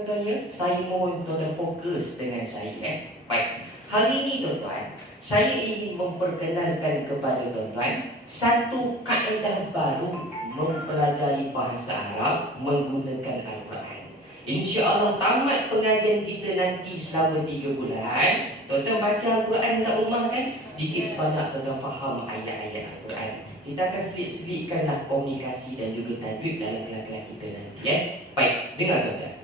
tuan-tuan ya. Saya mohon tuan-tuan fokus dengan saya. Baik. Hari ini tuan-tuan, saya ingin memperkenalkan kepada tuan-tuan satu kaedah baru mempelajari bahasa Arab menggunakan Al-Quran. InsyaAllah tamat pengajian kita nanti selama 3 bulan. Tuan-tuan baca Al-Quran kat rumah kan? Sedikit sebanyak tuan-tuan faham ayat-ayat Al-Quran. Kita akan selit-selitkanlah komunikasi dan juga tajwid dalam kelas kita nanti Baik, dengar tuan-tuan.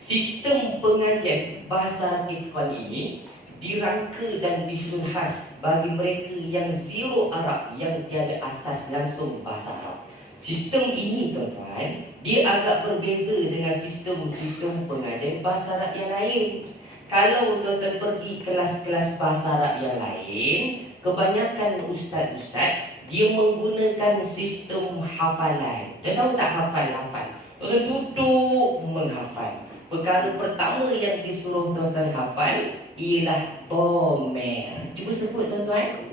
Sistem pengajian bahasa Itqan ini dirangka dan disusun khas bagi mereka yang zero Arab, yang tiada asas langsung bahasa Arab. Sistem ini tuan-tuan, dia agak berbeza dengan sistem pengajian bahasa Arab yang lain. Kalau tuan-tuan pergi kelas-kelas bahasa Arab yang lain, kebanyakan ustaz-ustaz dia menggunakan sistem hafalan. Dia tahu tak hafal? Orang duduk menghafal. Perkara pertama yang disuruh tuan-tuan hafal ialah domer. Cuba sebut tuan-tuan.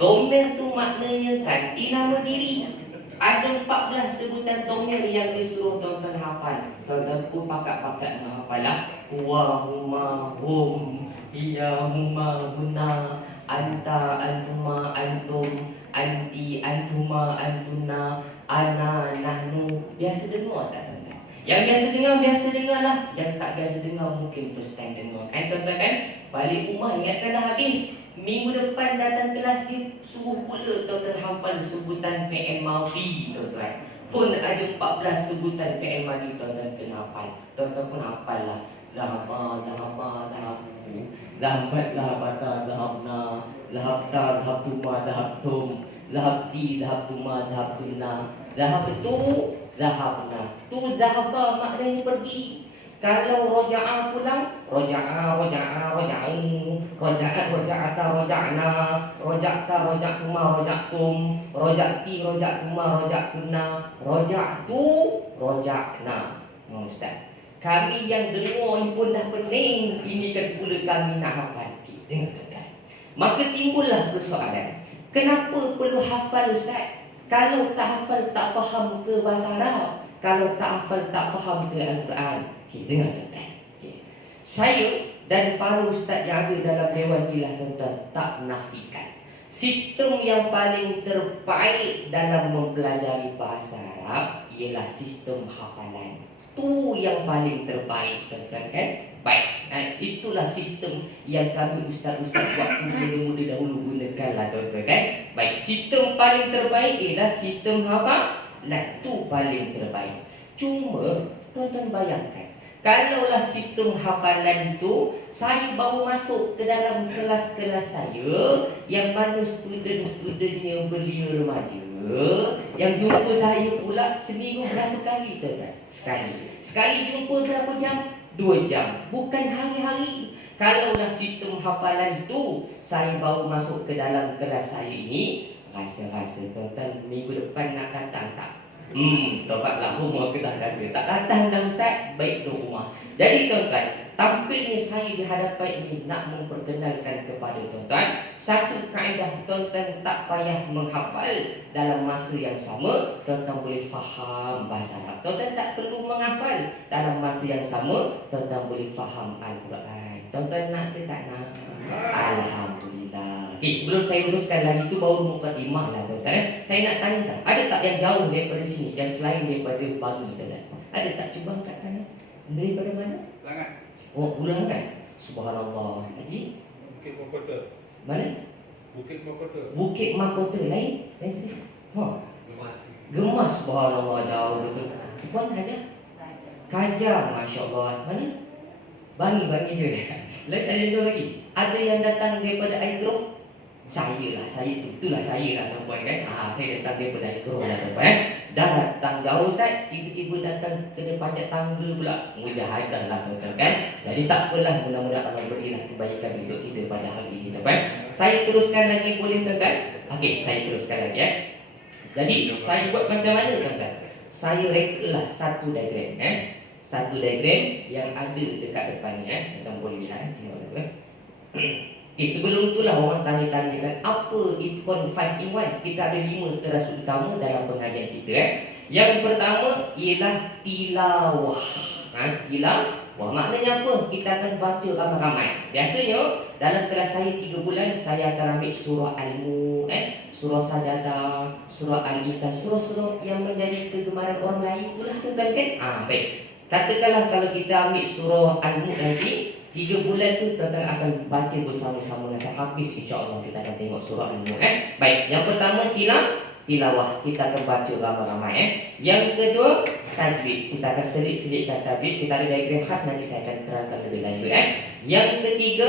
Domer tu maknanya ganti nama diri. Ada 14 sebutan domer yang disuruh tuan-tuan hafal. Tuan-tuan pun pakat-pakat menghafal lah. Wahuma hum, iyahuma huna, anta antuma antum, anti antuma antuna, ana nahnu. Biasa dengar tak tuan-tuan? Yang biasa dengar lah. Yang tak biasa dengar mungkin first time dengar kan tuan-tuan kan? Balik rumah ingatkan dah habis. Minggu depan datang kelas dia suruh pula tuan-tuan hafal sebutan fi'il madhi tuan-tuan. Pun ada 14 sebutan fi'il madhi tuan-tuan kena hafal. Tuan-tuan pun hafal lah. Lahaba, lahabu, lahabat, lahabata, lahabna, lahabta, lahabtuma, lahabtum, lahabti, lahabtuma, lahabtuna, lahabtu, lahabna. Tu zahaba maknanya pergi. Kalau roja'a pulang, roja'a, roja'u, roja'ata, roja'na, roja'ta, roja'tuma, roja'tum, roja'ti, roja'tuma, roja'tuna, roja'tu, roja'na. Ustaz, kami yang dengar ni pun dah pening. Ini kan pula kami nak hafal. Dengar. Maka timbullah persoalan. Kenapa perlu hafal Ustaz? Kalau tak hafal tak faham ke bahasa Arab? Kalau tak hafal tak faham ke Al-Quran? Dengar tuan-tuan. Saya dan para ustaz yang ada dalam Dewan Bilah tuan-tuan tak nafikan sistem yang paling terbaik dalam mempelajari bahasa Arab ialah sistem hafalan. Tu yang paling terbaik tuan-tuan kan? Baik, itulah sistem yang kami ustaz-ustaz waktu muda-muda dahulu gunakanlah tuan-tuan kan? Baik, sistem paling terbaik ialah sistem hafalan. Tu paling terbaik. Cuma tuan-tuan bayangkan, kalaulah sistem hafalan itu saya baru masuk ke dalam kelas-kelas saya yang mana student-studentnya belia remaja, yang jumpa saya pula seminggu berapa kali tuan-tuan? Sekali jumpa berapa jam? 2 jam. Bukan hari-hari. Kalaulah sistem hafalan itu saya baru masuk ke dalam kelas saya ini, rasa-rasa tuan-tuan minggu depan nak datang tak? Tobatlah rumah ke dah kata tak datang dah Ustaz. Baik tu rumah. Jadi tuan-tuan, tampilnya saya di hadapan ini nak memperkenalkan kepada tuan-tuan satu kaedah tuan-tuan tak payah menghafal dalam masa yang sama, tuan-tuan boleh faham bahasa Arab. Tuan-tuan tak perlu menghafal dalam masa yang sama, tuan-tuan boleh faham Al-Quran. Tuan-tuan nak ke tak nak? Alhamdulillah. Sebelum saya teruskan lagi tu baru mukadimah lah tuan-tuan. Saya nak tanya tak, ada tak yang jauh daripada sini, yang selain daripada pagi tuan-tuan? Ada tak? Cuba angkat tangan. Daripada mana? Langat. Oh, Ulangan. Subhanallah. Haji? Bukit Mahkota. Mana? Bukit Mahkota. Bukit Mahkota lain? Gemas. Subhanallah, jauh betul. Puan Haja? Kajang. Masya Allah. Mana? Bangi je. Lain ada jauh lagi. Ada yang datang daripada Aigro? Saya itulah saya lah tuan-puan kan. Saya datang daripada Aigro lah tuan-puan. Dah datang jauh Ustaz, tiba-tiba datang kena panjat tangga pula. Mujahadah lah tuan-tuan kan. Jadi tak apalah, mudah-mudahan Allah berilah kebaikan untuk kita pada hari ini tuan-tuan. Saya teruskan lagi boleh tuan-tuan? Okey, saya teruskan lagi Jadi saya buat macam mana tuan-tuan? Saya rekalah satu diagram satu diagram yang ada dekat depan ni tuan-tuan boleh lihat tengok sebelum itulah orang tanya-tanya kan, apa Itqan 5-in-1? Kita ada 5 teras utama dalam pengajian kita Yang pertama ialah tilawah. tilawah. Maknanya apa? Kita akan baca ramai-ramai. Biasanya dalam kelas saya 3 bulan saya akan ambil surah Al-Mulk, surah Sajadah, surah Al-Insan, surah-surah yang menjadi kegemaran orang lain. Itulah tuan-tuan kan? Baik. Katakanlah kalau kita ambil surah Al-Mulk nanti 3 bulan tu tuan-tuan akan baca bersama-sama dengan habis, insya-Allah kita akan tengok surah Al-Mulk. Baik, yang pertama tilawah, kita akan baca ramai-ramai. Yang kedua tajwid, kita akan selit-selitkan tajwid. Kita ada diagram khas, nanti saya akan terangkan lebih lanjut. Yang ketiga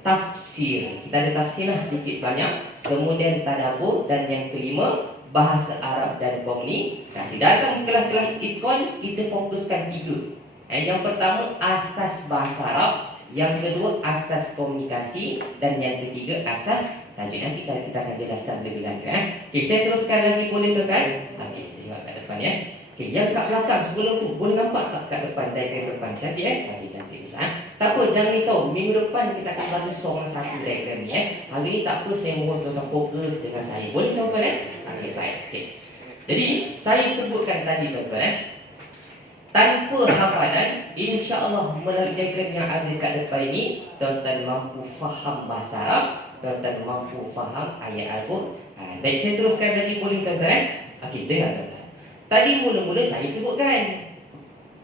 tafsir, kita ada tafsir lah sedikit banyak. Kemudian tadabbur, dan yang kelima bahasa Arab dan komunikasi. Dalam kelas-kelas ikon kita fokuskan 3. Yang pertama asas bahasa Arab, yang kedua asas komunikasi, dan yang ketiga asas tajwid. Nanti kita akan jelaskan lebih lanjut. Okey, saya teruskan lagi boleh tuan-tuan? Okey, tengok kat depan ya. Okey, yang kat belakang sebelum tu boleh nampak tak kat depan, diagram depan cantik Okey, cantik besar. Tak apa, jangan risau. Minggu depan kita akan bagi seorang satu diagram ni Hari ni tak apa, saya mohon tuan-tuan fokus dengan saya. Boleh tuan-tuan Okey, baik. Okey. Jadi, saya sebutkan tadi tuan-tuan tanpa hafalan, insya-Allah melalui diagram yang ada kat depan ini, tuan-tuan mampu faham bahasa Arab, tuan-tuan mampu faham ayat Al-Quran. Baik, saya teruskan lagi boleh tuan-tuan Okey, dengar tuan-tuan. Tadi mula-mula saya sebutkan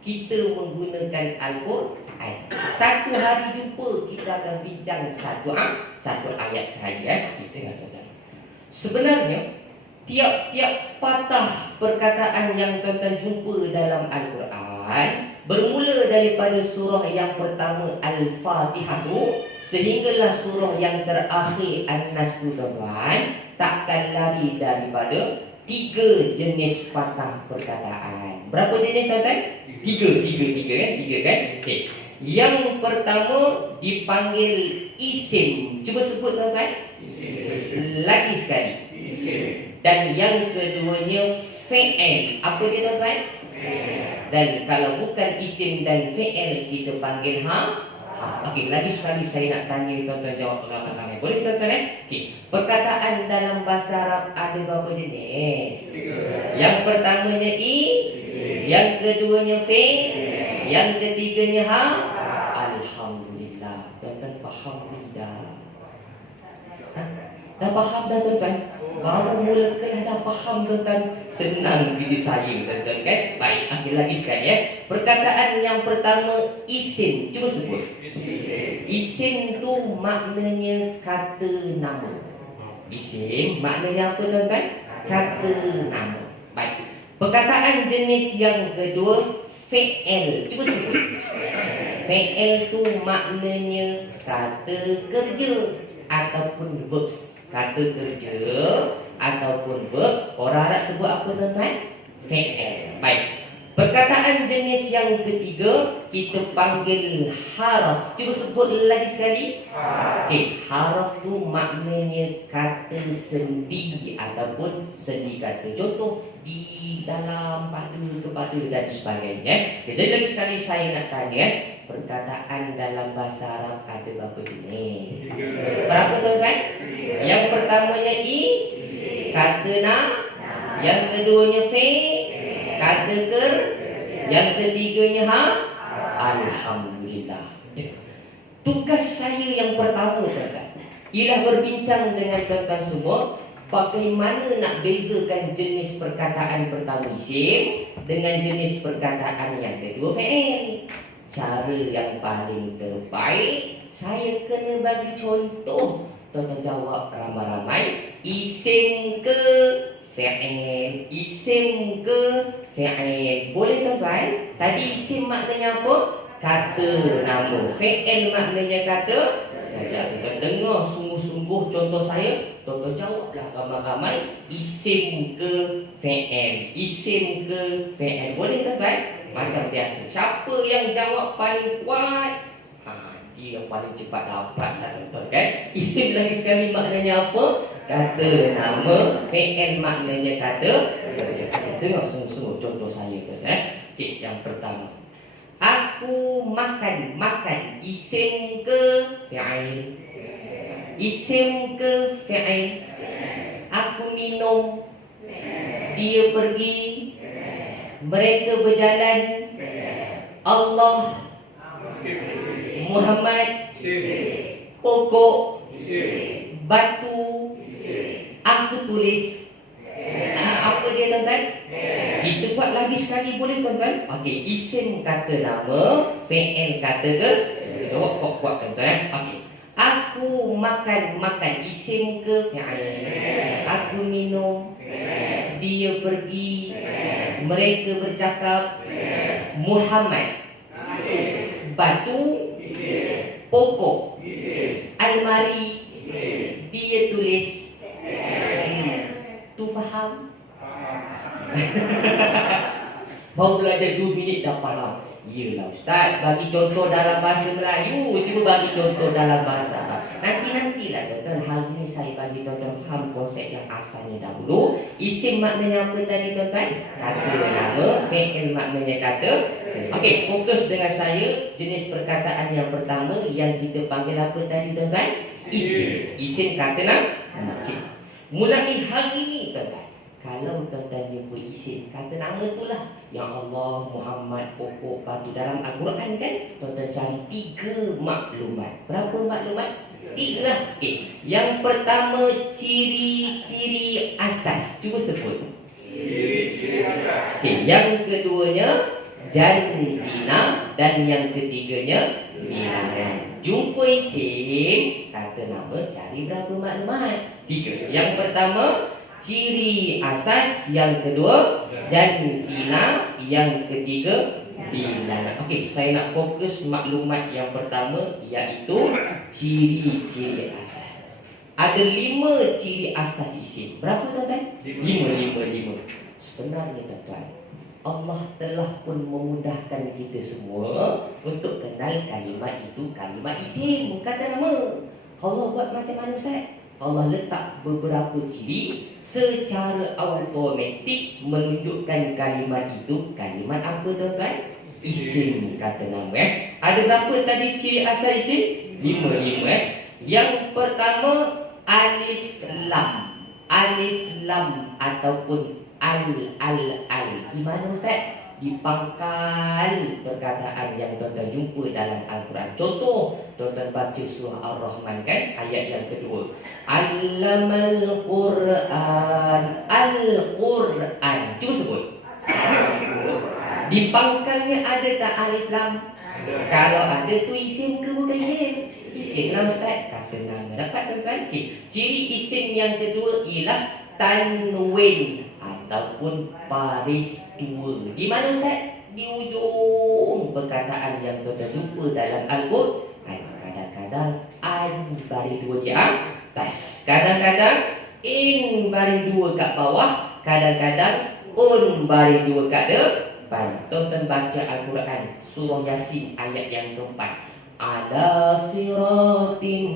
kita menggunakan Al-Quran. Satu hari jumpa kita akan bincang satu ayat sahaja. Kita dengar tuan-tuan. Sebenarnya tiap-tiap patah perkataan yang tuan-tuan jumpa dalam Al-Quran bermula daripada surah yang pertama Al-Fatihah tu sehinggalah surah yang terakhir An-Nas tu tuan-tuan, takkan lari daripada 3 jenis patah perkataan. Berapa jenis tuan-tuan? 3 kan? Okey. Yang pertama dipanggil isim. Cuba sebut tuan-tuan. Lagi sekali. Dan yang keduanya fi'il. Apa dia tuan-tuan? Dan kalau bukan isim dan fi'il kita panggil Okey, lagi sekali saya nak tanya tuan-tuan jawab ramai-ramai. Boleh tuan-tuan Okey. Perkataan dalam bahasa Arab ada berapa jenis? 3. Yang pertamanya yang keduanya yang ketiganya Alhamdulillah. Tuan-tuan faham tidak? Dah faham dah tuan-tuan? Baru mula kelas dah faham tuan-tuan. Senang diri saya tuan-tuan kan? Baik, ambil lagi sekali Perkataan yang pertama isim. Cuba sebut. Isim tu maknanya kata nama. Isim maknanya apa tuan-tuan? Kata nama. Baik. Perkataan jenis yang kedua fi'il. Cuba sebut. Fi'il tu maknanya kata kerja ataupun verbs. Kata kerja ataupun verbs. Orang Arab sebut apa tuan-tuan? Fi'il. Baik. Perkataan jenis yang ketiga kita panggil haraf. Cuba sebut lagi sekali. Okey, haraf tu maknanya kata sendi ataupun sendi kata. Contoh di dalam, pada, kepada dan sebagainya. Jadi lagi sekali saya nak tanya, perkataan dalam bahasa Arab ada berapa jenis? Berapa tuan-tuan? Yang pertamanya kata yang keduanya kata yang ketiganya Alhamdulillah. Tugas saya yang pertama tuan-tuan ialah berbincang dengan tuan-tuan semua bagaimana nak bezakan jenis perkataan pertama isim dengan jenis perkataan yang kedua fi'il. Cara yang paling terbaik, saya kena bagi contoh. Tuan-tuan jawab ramai-ramai. Isim ke fi'il? Isim ke fi'il? Boleh tuan-tuan? Tadi isim maknanya apa? Kata nama. Fi'il maknanya kata kerja. Tuan dengar sungguh-sungguh contoh saya. Tuan-tuan jawablah ramai-ramai. Isim ke fi'il? Isim ke fi'il? Boleh tuan-tuan? Macam biasa. Siapa yang jawab paling kuat, dia yang paling cepat dapat lah tuan-tuan kan. Isim lagi sekali maknanya apa? Kata nama. Fi'il maknanya kata kerja. Dengar sungguh-sungguh contoh saya tuan-tuan. Okey, yang pertama. Aku makan. Isim ke fi'il? Isim ke fi'il? Aku minum. Dia pergi. Mereka berjalan. Allah, Muhammad, pokok, batu, aku tulis. Apa dia tuan-tuan? Kita buat lagi sekali boleh tuan-tuan? Okey, isim kata nama, fi'il kata ke? Kita buat tuan-tuan. Okey. Aku makan isim ke fi'il. Aku minum, dia pergi, mereka bercakap. Muhammad, batu, pokok, almari, dia tulis. Tu faham? Baru belajar 2 minit dah faham. Yelah Ustaz, bagi contoh dalam bahasa Melayu. Cuba bagi contoh dalam bahasa Arab. Nantilah tuan-tuan. Hal ini saya bagi tuan-tuan faham konsep yang asalnya dahulu. Isim maknanya apa tadi tuan-tuan? Kata nama, fi'il maknanya kata. Okey, fokus dengan saya. Jenis perkataan yang pertama yang kita panggil apa tadi tuan-tuan? Isim. Isim kata nama. Okey. Mulai hari ini tuan-tuan, kalau tuan-tuan jumpa isim kata nama itulah, ya Allah, Muhammad, pokok, batu dalam Al-Quran kan, tuan-tuan cari 3 maklumat. Berapa maklumat? 3 lah. Okay. Yang pertama, ciri-ciri asas. Cuba sebut. Ciri-ciri asas. Okay. Yang keduanya, jantina. Dan yang ketiganya, bilangan. Jumpa isim kata nama, cari berapa maklumat? 3. Yang pertama, ciri asas. Yang kedua, jantina. Yang ketiga, bilangan. Okey, saya nak fokus maklumat yang pertama, iaitu ciri-ciri asas. Ada 5 ciri asas isim. Berapa tuan-tuan? 5. Sebenarnya tuan-tuan, Allah telah pun memudahkan kita semua untuk kenal kalimat itu, kalimat isim, kata nama. Allah buat macam mana Ustaz? Allah letak beberapa ciri secara automatik menunjukkan kalimat itu kalimat apa tuan-tuan? Isim kata nama. Ada berapa tadi ciri asal isim? 5. Yang pertama, alif lam. Alif lam ataupun al. Di mana Ustaz? Di pangkal perkataan yang tuan-tuan jumpa dalam Al-Quran. Contoh, tuan-tuan baca surah Ar-Rahman kan, ayat yang kedua. Allamal Quran. Al-Quran. Cuba sebut. Di pangkalnya ada tak alif lam? Kalau ada tu isim ke bukan isim? Isim lah Ustaz. Kata nama. Dapat tuan-tuan? Okay. Ciri isim yang kedua ialah tanwin ataupun baris 2. Di mana Ustaz? Di ujung perkataan yang tuan-tuan jumpa dalam Al-Quran. Kadang-kadang an baris 2 di atas, kadang-kadang in baris 2 kat bawah, kadang-kadang un baris 2 kat depan. Tuan-tuan baca Al-Quran surah Yasin ayat yang keempat. Ala siratim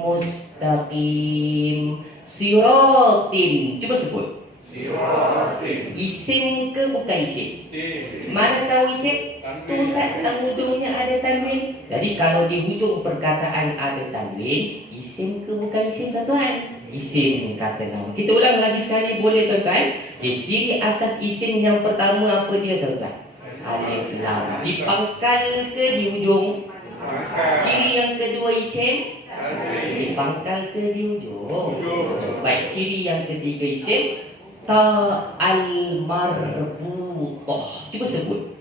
mustaqim. Siratim. Cuba sebut. Siratim. Isim ke bukan isim? Isim. Mana tahu isim? Tu Ustaz, ujungnya ada tanwin. Jadi kalau di hujung perkataan ada tanwin, isim ke bukan isim tuan-tuan? Isim kata nama. Kita ulang lagi sekali boleh tuan-tuan? Ciri asas isim yang pertama apa dia tuan-tuan? Alif lam. Di pangkal ke di ujung? Ciri yang kedua isim? Di pangkal ke di ujung? Baik, ciri yang ketiga isim? Ta al-marbutah. Cuba sebut.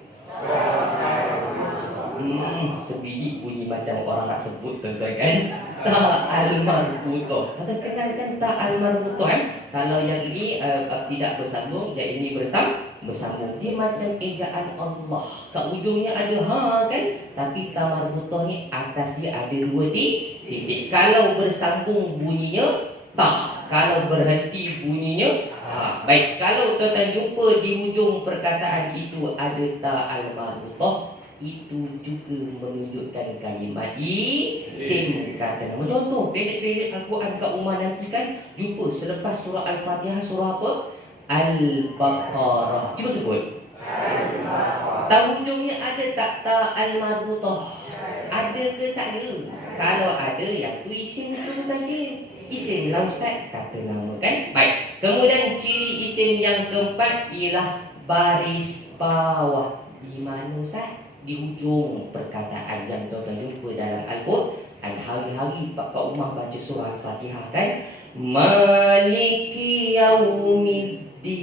Sebiji bunyi macam orang nak sebut tuan-tuan kan. Ta al-marbutah. Kata kenalkan ta al-marbutah kan. Kalau yang ini tidak bersambung, yang ini bersambung. Dia macam ejaan Allah. Kat ujungnya ada ha kan. Tapi ta marbutah ni atas dia ada 2 titik. Kalau bersambung bunyinya ta. Kalau berhenti bunyinya ha. Baik, kalau tuan-tuan jumpa di ujung perkataan itu ada ta al-marbutah, itu juga menunjukkan kalimat isim kata nama. Contoh, pendek-pendek Al-Quran kat rumah nanti kan jumpa selepas surah Al-Fatihah surah apa? Al-Baqarah. Cuba sebut. Al-Baqarah. Tahu ujungnya ada tak ta al-marbutah? Ada ke tak ada? Kalau ada, yang tu isim tu bukan isim. Isim lah Ustaz, kata nama kan. Baik, kemudian ciri isim yang keempat ialah baris bawah. Di mana Ustaz? di ujung perkataan yang tuan-tuan jumpa dalam Al-Quran. Hari-hari kat rumah baca surah Al-Fatihah kan. Maliki yaumiddin.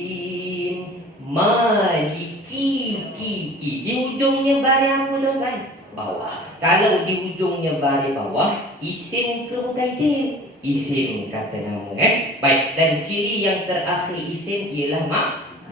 Maliki ki. Di ujungnya baris apa tuan-tuan? Bawah. Kalau di ujungnya baris bawah, isim ke bukan isim? Isim kata nama kan. Baik, dan ciri yang terakhir isim ialah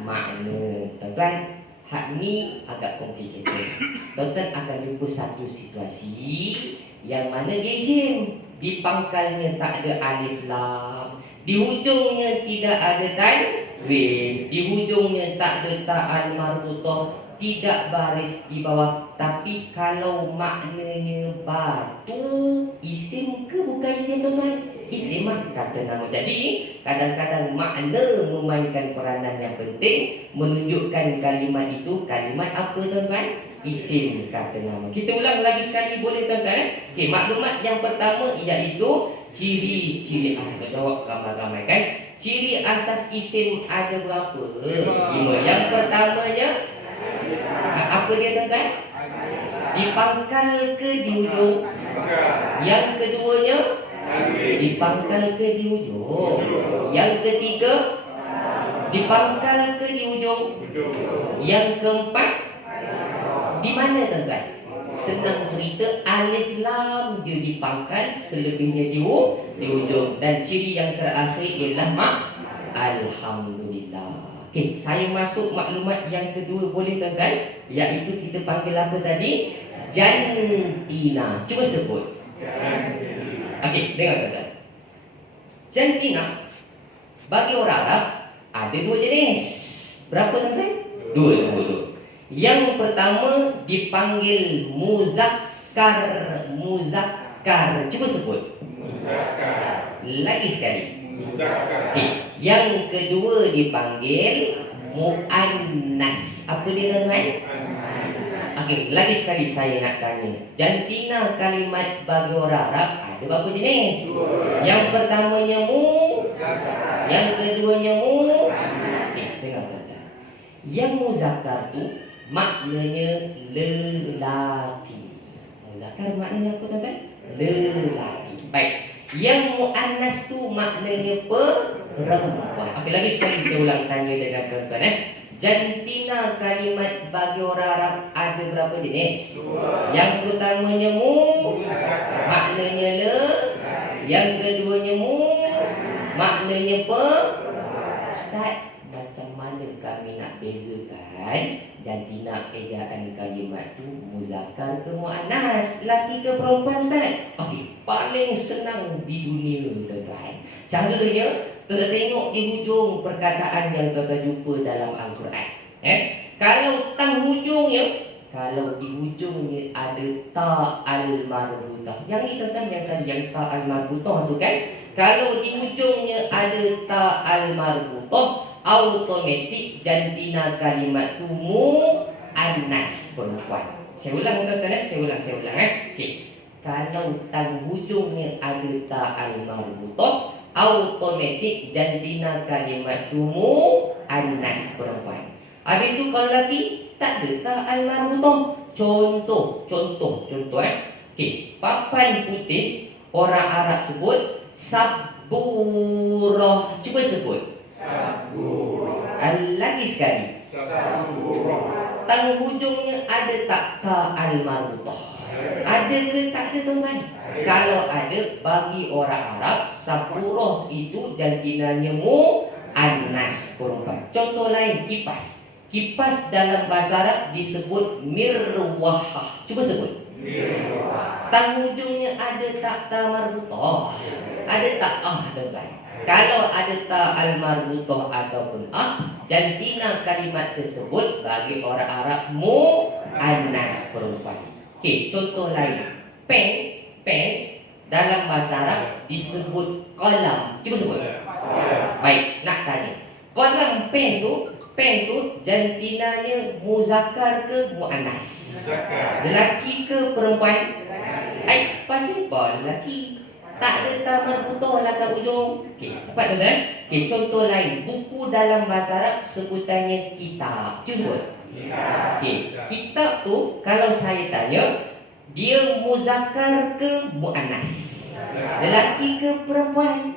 makna. Tuan-tuan, hak ni agak complicated. Tuan-tuan akan jumpa satu situasi yang mana dia isim. Di pangkalnya tak ada alif lam, di hujungnya tidak ada tanwin, di hujungnya tak ada ta'al marbutah, tidak baris di bawah. Tapi kalau maknanya batu, isim ke bukan isim tuan-tuan? Isim kata nama. Jadi kadang-kadang makna memainkan peranan yang penting, menunjukkan kalimat itu kalimat apa tuan-tuan? Isim kata nama. Kita ulang lagi sekali boleh tuan-tuan? Okey, maklumat yang pertama iaitu ciri-ciri asas. Jawab ramai-ramai kan. Ciri asas isim ada berapa? 5. Yang pertamanya apa dia tuan-tuan? Dipangkal ke di ujung. Yang keduanya dipangkal ke di ujung. Yang ketiga dipangkal ke di ujung. Yang keempat di mana tuan-tuan? Senang cerita, alif lam je dipangkal, selebihnya di ujung. Dan ciri yang terakhir ialah alhamdulillah. Okey, saya masuk maklumat yang kedua boleh tuan-tuan? Iaitu kita panggil apa tadi? Jantina. Cuba sebut. Okey, dengar tuan-tuan. Jantina bagi orang Arab ada 2 jenis. Berapa tuan-tuan? 2. Yang pertama dipanggil muzakkar. Muzakkar. Cuba sebut. Muzakkar. Lagi sekali. Muzakkar. Okay. Yang kedua dipanggil muannas. Apa dia tuan-tuan? Okey, lagi sekali saya nak tanya. Jantina kalimat bagi orang Arab ada berapa jenis? 2. Yang pertamanya Muzakkar. yang keduanya okey, dengar tuan-tuan. Yang muzakkar tu maknanya lelaki. Muzakkar maknanya apa tuan-tuan? Lelaki. Baik. Yang muannas tu maknanya perempuan. Okey, lagi sekali saya ulang tanya dengan tuan-tuan Jantina kalimat bagi orang Arab ada berapa jenis? 2. Yang pertamanya Muzakkar. maknanya yang keduanya maknanya Ustaz, macam mana kami nak bezakan jantina ejaan kalimat tu muzakkar ke muannas, laki ke perempuan Ustaz? Okey, paling senang di dunia tuan-tuan. Caranya kita tengok di hujung perkataan yang kita jumpa dalam Al-Quran. Kalau tang hujungnya, kalau di hujungnya ada ta al-marbutah. Yang ni tuan-tuan yang tadi yang ta al-marbutah tu kan. Kalau di hujungnya ada ta al-marbutah, automatik jantina kalimat tu muannas perempuan. Saya ulang tuan-tuan saya ulang. Okey. Kalau tang hujungnya ada ta al-marbutah, automatik jantina kalimat tu muannas perempuan. Habis tu kalau lagi tak ada ta al-marbutah. Contoh. Okey, papan putih orang Arab sebut saburah. Cuba sebut. Saburah. Lagi sekali. Saburah. Tang hujungnya ada tak ta al-marbutah? Ada ke tak ada tuan-tuan? Kalau ada, bagi orang Arab saburah itu jantinanya muannas perempuan. Contoh lain, kipas. Kipas dalam bahasa Arab disebut mirwahah. Cuba sebut. Mirwah. Tang hujungnya ada tak ta marbutah? Ada tak tuan-tuan? Kalau ada ta al-marbutah ataupun jantina kalimat tersebut bagi orang Arab muannas perempuan. Okey, contoh lain. Pen dalam bahasa Arab disebut qalam. Cuba sebut. Baik, nak tanya. Qalam pen tu jantinanya muzakkar ke muannas? Muzakkar. Lelaki ke perempuan? Pasal apa lelaki? Tak ada ta marbutah lah kat ujung. Okey, dapat tuan-tuan? Okey, contoh lain. Buku dalam bahasa Arab sebutannya kitab. Cuba sebut. Okey, kitab tu kalau saya tanya, dia muzakkar ke muannas? Lelaki ke perempuan?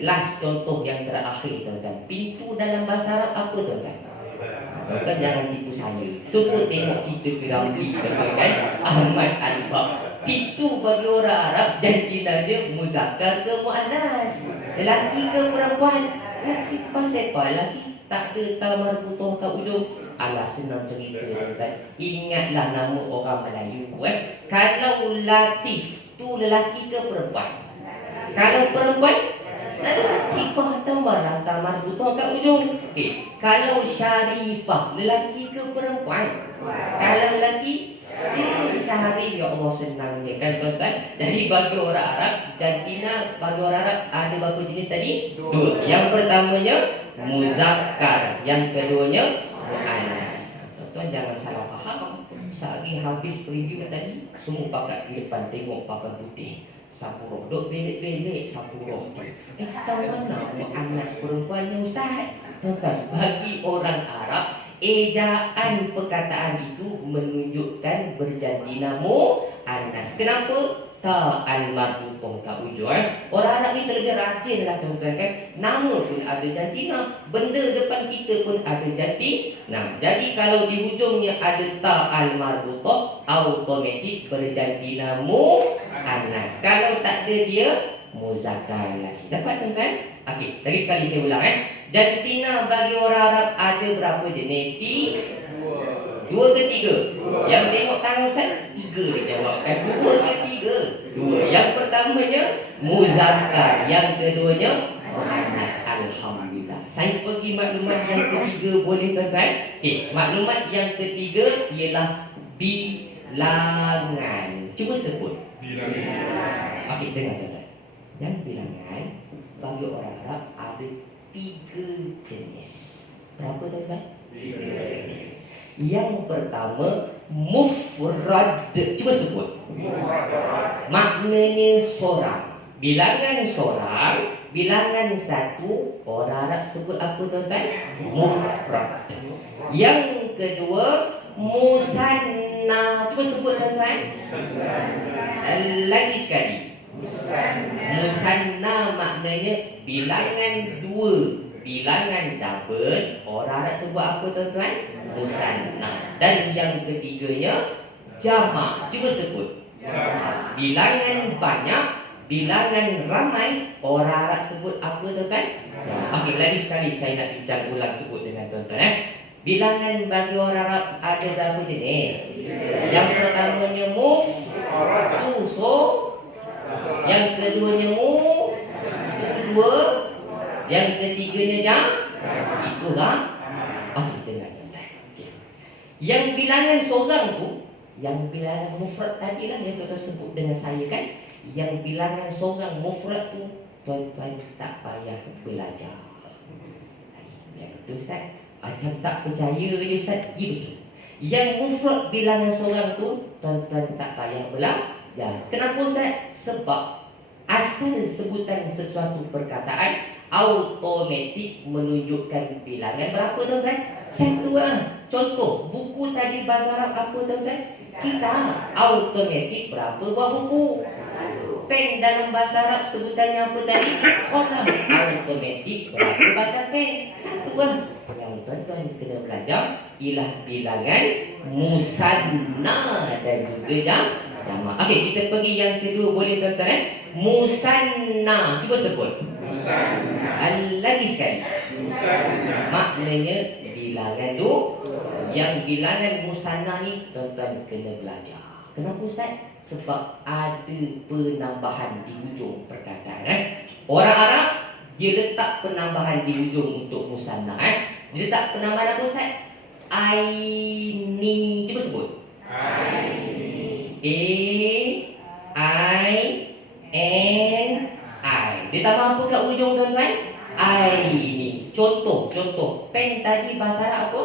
Last contoh yang terakhir tuan-tuan. Pintu dalam bahasa Arab apa tuan-tuan? Tuan-tuan jangan tipu saya. Suruh tengok cerita Piramli tuan-tuan. Ahmad Al-Bab. Pintu bagi orang Arab jantina dia muzakkar ke muannas? Lelaki ke perempuan? Lelaki. Pasal apa? Lelaki tak ada tamar butuh kat ujung. Alah, senang cerita tuan-tuan. Ingatlah nama orang Melayu Kalau Latif tu lelaki ke perempuan? Kalau perempuan, Latifah tamar tamar butuh kat ujung. Kalau Syarifah, lelaki ke perempuan? Kalau lelaki, Syarif. Ya Allah, senang dia kan tuan-tuan. Jadi bagi orang Arab, jantina bagi orang Arab ada berapa jenis tadi? Dua. Yang pertamanya muzakkar, yang keduanya muannas. Tuan-tuan jangan salah faham. Sehari habis preview tadi, semua pakat di depan tengok papan putih. Sapuroh, duk belik-belik sapuroh. Tahu mana muannas perempuannya ustaz? Tuan-tuan, bagi orang Arab, ejaan perkataan itu menunjukkan berjantina muannas. Kenapa? Ta'al marbutoh kat ujung. Orang Arab ni terlebih rajin lah tuan-tuan kan. Nama pun ada jantina, benda depan kita pun ada jantina. Jadi kalau di hujungnya ada ta'al marbutoh, automatik berjantina muannas. Kalau tak ada dia muzakkar lagi. Dapat tuan-tuan? Okey, lagi sekali saya ulang Jantina bagi orang Arab ada berapa jenis? Dua ke tiga? Yang tengok tangan Ustaz, tiga dia jawab. Dua ke tiga? Dua. Yang pertamanya muzakkar, yang keduanya muannas. Alhamdulillah. Saya pergi maklumat yang ketiga boleh tuan-tuan? Okey, maklumat yang ketiga ialah bilangan. Cuba sebut. Bilangan. Okey, dengar tuan-tuan. Yang bilangan bagi orang Arab ada tiga jenis. Berapa tuan-tuan? Tiga jenis. Yang pertama mufrad. Cuba sebut. Maknanya seorang. Bilangan seorang, bilangan satu, orang Arab sebut apa tuan-tuan? Mufrad. Yang kedua musanna. Cuba sebut tuan-tuan. Lagi sekali. Musanna maknanya bilangan dua, bilangan double. Orang Arab sebut apa tuan-tuan? Musanna. Dan yang ketiganya jamak. Cuba sebut. Bilangan banyak, bilangan ramai. Orang Arab sebut apa tuan-tuan? Okey, lagi sekali saya nak bincang ulang sebut dengan tuan-tuan Bilangan bagi orang Arab ada berapa jenis? Yang pertamanya muf, tu, so. Yang keduanya dua. Yang ketiganya jam. Itulah. Okey, dengar tuan-tuan. Yang bilangan seorang tu, yang bilangan mufrad tadi lah yang tuan-tuan sebut dengan saya kan. Yang bilangan seorang mufrad tu, tuan-tuan tak payah belajar. Ya betul Ustaz. Macam tak percaya je Ustaz. Ya betul. Yang mufrad bilangan seorang tu, tuan-tuan tak payah belajar. Kenapa Ustaz? Sebab asal sebutan sesuatu perkataan automatik menunjukkan bilangan berapa tuan-tuan? Satu lah. Contoh, buku tadi bahasa Arab apa tuan-tuan? Kita automatik berapa buah buku? Pen dalam bahasa Arab sebutannya apa tadi? Kolam. Automatik berapa batang pen? Satu lah. Yang tuan-tuan kena belajar ialah bilangan musanna dan juga jamak. Okey, kita pergi yang kedua boleh tuan-tuan Musanna. Cuba sebut. Musanna. Lagi sekali. Musanna. Maknanya bilangan tu. Yang bilangan musanna ni tuan-tuan kena belajar. Kenapa Ustaz? Sebab ada penambahan di hujung perkataan Orang Arab dia letak penambahan di hujung untuk musanna Dia letak penambahan apa Ustaz? Aini. Cuba sebut. Aini. A-I-N-I. Dia tambah apa kat ujung tuan-tuan? Aini. Contoh. Pen tadi bahasa Arab apa?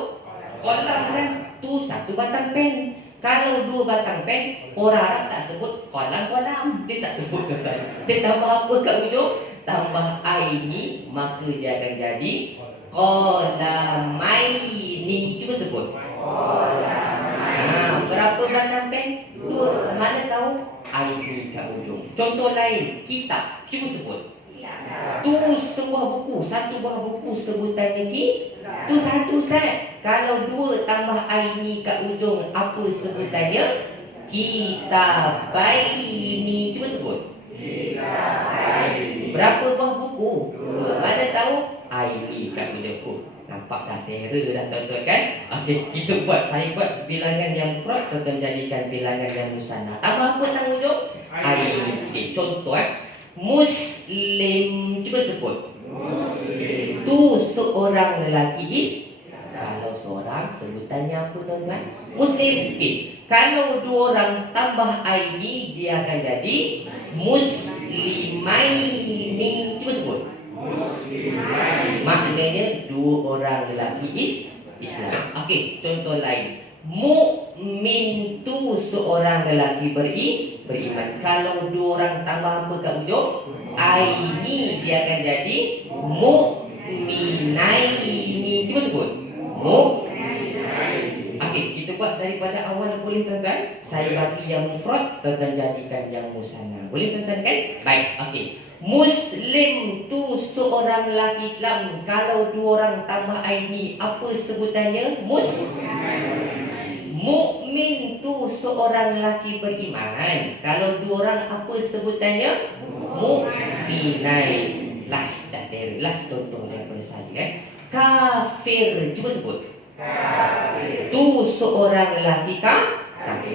Kolam kan? Tu satu batang pen. Kalau dua batang pen, orang Arab tak sebut kolam-kolam. Dia tak sebut tuan-tuan. Dia tambah apa kat ujung? Tambah aini. Maka dia akan jadi kolamaini. Cuba sebut. Berapa batang pen? 2. Mana tahu? ID kat ujung. Contoh lain, kitab. Cuba sebut. Tu sebuah buku. Satu buah buku sebutannya tu satu, Ustaz. Kalau 2 tambah ID kat ujung, apa sebutannya? Kitabaini. Cuba sebut. Berapa buah buku? 2. Mana tahu? ID kat ujung. Nampak dah terror dah tuan-tuan kan? Okey, saya buat bilangan yang mufrad, tuan-tuan jadikan bilangan yang musanna. Tambah apa tang ujung? ID. Contoh Muslim. Cuba sebut. Muslim. Tu seorang lelaki kalau seorang sebutannya apa tuan-tuan? Muslim. Okey. Kalau 2 orang tambah ID, dia akan jadi muslimaini. Cuba sebut. Maknanya 2 orang lelaki Islam. Okey, contoh lain. Mukmin tu seorang lelaki beriman. Kalau 2 orang tambah apa kat ujung? Aini, dia akan jadi mukminaini. Cuba sebut. Okey, kita buat daripada awal boleh tuan-tuan? Saya bagi yang mufrad, tuan-tuan jadikan yang musanna. Boleh tuan-tuan kan? Baik, okey. Muslim tu seorang lelaki Islam. Kalau 2 orang tambah ini, apa sebutannya? Mukmin tu seorang lelaki beriman. Kalau 2 orang, apa sebutannya? Mukminain. Last dah dari last contoh daripada saya Kafir. Cuba sebut. Kafir. Tu seorang lelaki kafir.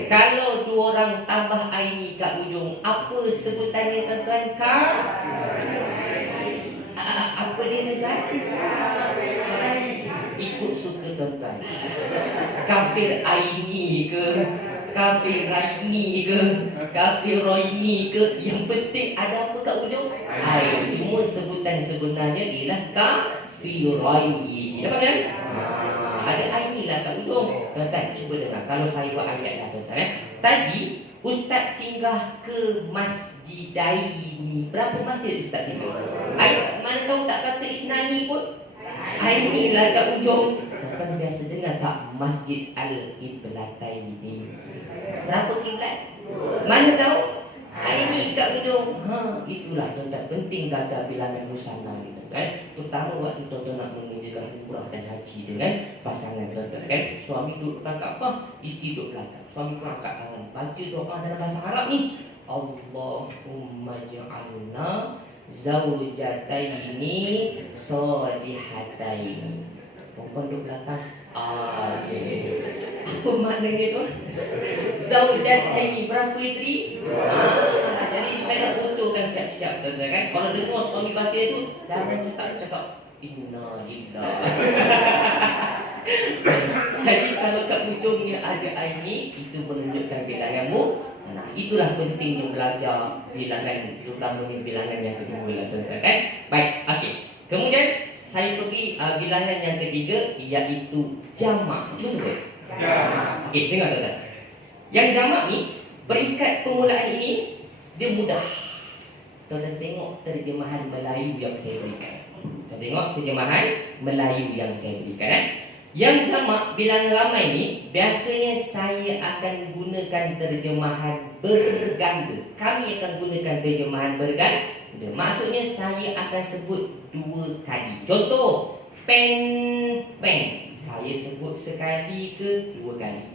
Kalau 2 orang tambah aini kat ujung, apa sebutannya tuan-tuan? Apa dia tuan-tuan? Ikut suka tuan-tuan. Kafir aini ke, kafir raini ke, kafir roini ke, yang penting ada apa kat ujung? Ain. Cuma sebutan sebenarnya ialah kafir raini. Dapat kan? Ada aini lah kat ujung. Tuan-tuan cuba dengar. Kalau saya buat ayat lah tuan-tuan. Tadi Ustaz singgah ke masjidaini. Berapa masjid Ustaz singgah? Ayat mana tahu tak kata isnani pun? Aini lah kat ujung. Tuan-tuan biasa dengar tak? Masjid Al-Iblataini. Berapa kiblat? Mana tahu? Aini kat ujung. Itulah tuan-tuan penting belajar bilangan musanna ni. Kan? Terutama waktu tuan-tuan nak mengerjakan umrah dan haji dengan pasangan tuan-tuan kan? Suami duduk belakang apa? Isteri duduk belakang. Suami angkat tangan. Baca doa dalam bahasa Arab ni. Allahumma ja'alna zawjataini solihataini. Perempuan duduk belakang. Apa maknanya tu? Zawjataini. Berapa isteri? Jadi saya dah fotokan siap-siap tuan-tuan kan. Kalau dengar suami baca itu, jangan cakap inna lillahi. Jadi kalau kat ujungnya ada aini, itu menunjukkan bilanganmu. Nah, itulah pentingnya belajar bilangan, terutama bilangan yang kedua lah tuan-tuan kan. Baik, okey. Kemudian saya pergi bilangan yang ketiga, iaitu jamak. Cuba sebut. Jamak. Okey, dengar tuan-tuan. Yang jamak ni, peringkat permulaan ini dia mudah. Tuan-tuan tengok terjemahan Melayu yang saya berikan. Tuan tengok terjemahan Melayu yang saya berikan. Yang jamak bilangan ramai ni biasanya saya akan gunakan terjemahan berganda. Kami akan gunakan terjemahan berganda. Maksudnya saya akan sebut 2 kali. Contoh, pen. Saya sebut sekali ke 2 kali.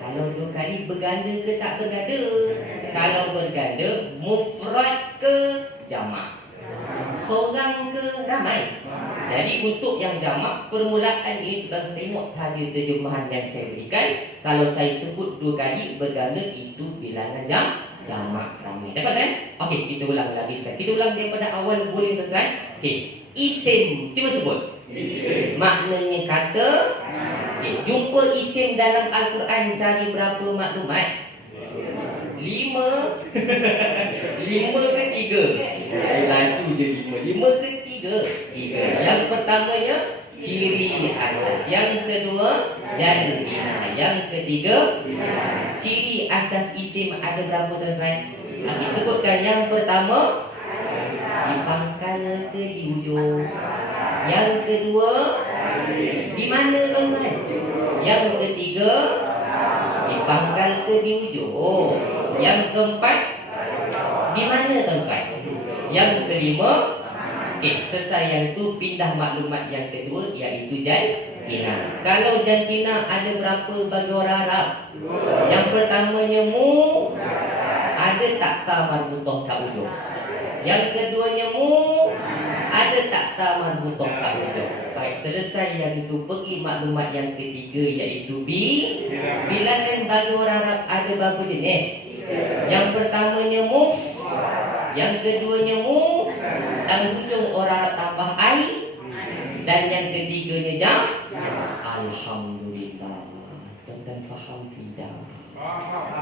Kalau 2 kali berganda ke tak berganda? Kalau berganda, mufrad ke jamak? Seorang ke ramai? Jadi untuk yang jamak, permulaan ini kita tengok tadi terjemahan yang saya berikan. Kalau saya sebut 2 kali berganda, itu bilangan jamak ramai. Dapat kan? Okey, kita ulang lagi sekali. Kita ulang daripada awal boleh tuan-tuan? Okey, isim. Cuba sebut. Isim. Maknanya kata. Okay. Jumpa isim dalam Al-Quran, cari berapa maklumat? 5. 5 ke 3? Lantu je 5. 5 ke 3? Yang pertamanya ciri asas. Yang kedua jadinya. Yang ketiga ciri asas isim ada berapa tuan-tuan? Okay, sebutkan. Yang pertama di pangkal ke di ujung. Yang kedua Di mana tuan-tuan? Yang ketiga, di pangkal ke di ujung. Yang keempat, di mana tuan-tuan? Yang kelima, selesai yang tu pindah maklumat yang kedua, iaitu jantina. Kalau jantina ada berapa bagi orang Arab? Yang pertamanya mu, ada tak ta marbutoh kat ujung? Yang keduanya mu, ada tak ta marbutoh kat ujung? Baik, selesai yang itu, pergi maklumat yang ketiga, iaitu bilangan bagi orang Arab ada berapa jenis? Yang pertamanya muf, yang keduanya mu, dan hujung orang tambah ai, dan yang ketiganya jam. Alhamdulillah. Tuan-tuan faham tidak?